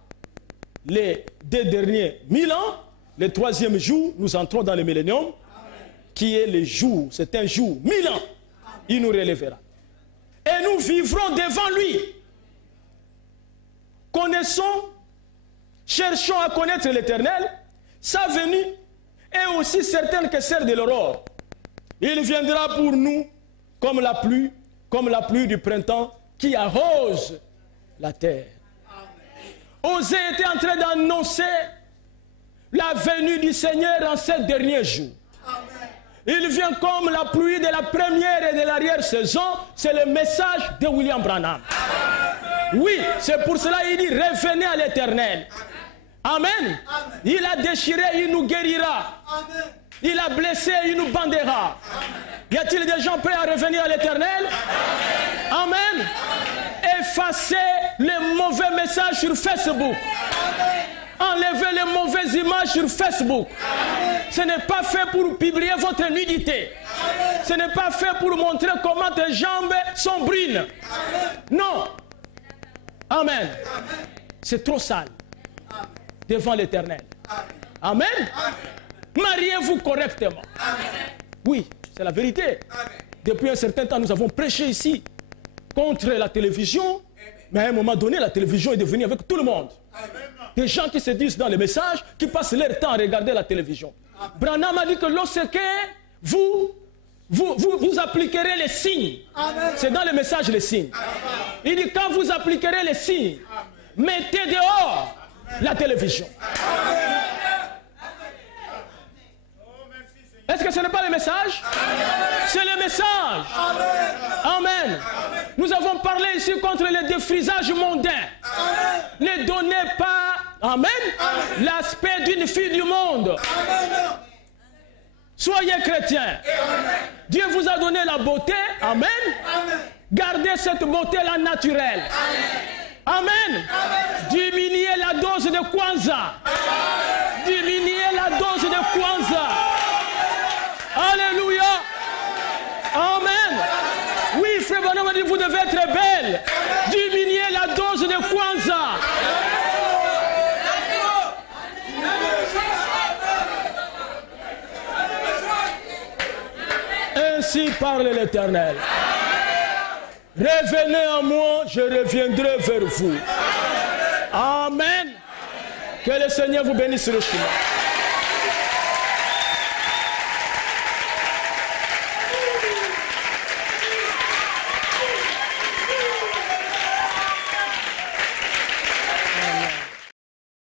Les 2 derniers 1000 ans, le 3e jour, nous entrons dans le millénium, qui est le jour, c'est un jour, 1000 ans. Il nous relèvera. Et nous vivrons devant lui. Connaissons, cherchons à connaître l'Éternel. Sa venue est aussi certaine que celle de l'aurore. Il viendra pour nous comme la pluie du printemps qui arrose la terre. Osée était en train d'annoncer la venue du Seigneur en ces derniers jours. Il vient comme la pluie de la première et de l'arrière-saison. C'est le message de William Branham. Oui, c'est pour cela qu'il dit revenez à l'Éternel. Amen. Il a déchiré, il nous guérira. Il a blessé, il nous bandera. Y a-t-il des gens prêts à revenir à l'Éternel? Amen. Effacez les mauvais messages sur Facebook. Enlevez les mauvaises images sur Facebook. Ce n'est pas fait pour publier votre nudité. Ce n'est pas fait pour montrer comment tes jambes sont brunes. Non. Amen. C'est trop sale devant l'Éternel. Amen. Mariez-vous correctement. Oui, c'est la vérité. Depuis un certain temps, nous avons prêché ici contre la télévision, mais à un moment donné, la télévision est devenue avec tout le monde. Des gens qui se disent dans les messages, qui passent leur temps à regarder la télévision. Branham a dit que lorsque vous appliquerez les signes, c'est dans le message les signes. Il dit quand vous appliquerez les signes, mettez dehors la télévision. Est-ce que ce n'est pas le message? C'est le message. Amen. Nous avons parlé ici contre le défrisage mondain. Ne donnez pas, amen, l'aspect d'une fille du monde. Soyez chrétiens. Dieu vous a donné la beauté. Amen. Gardez cette beauté-là naturelle. Amen. Diminuez la dose de Kwanzaa. Diminuez la dose de Kwanzaa. Alléluia. Amen. Oui, frère Branham a dit vous devez être belle. Diminuez la dose de Kwanzaa. Ainsi parle l'Éternel. Revenez à moi, je reviendrai vers vous. Amen. Que le Seigneur vous bénisse richement.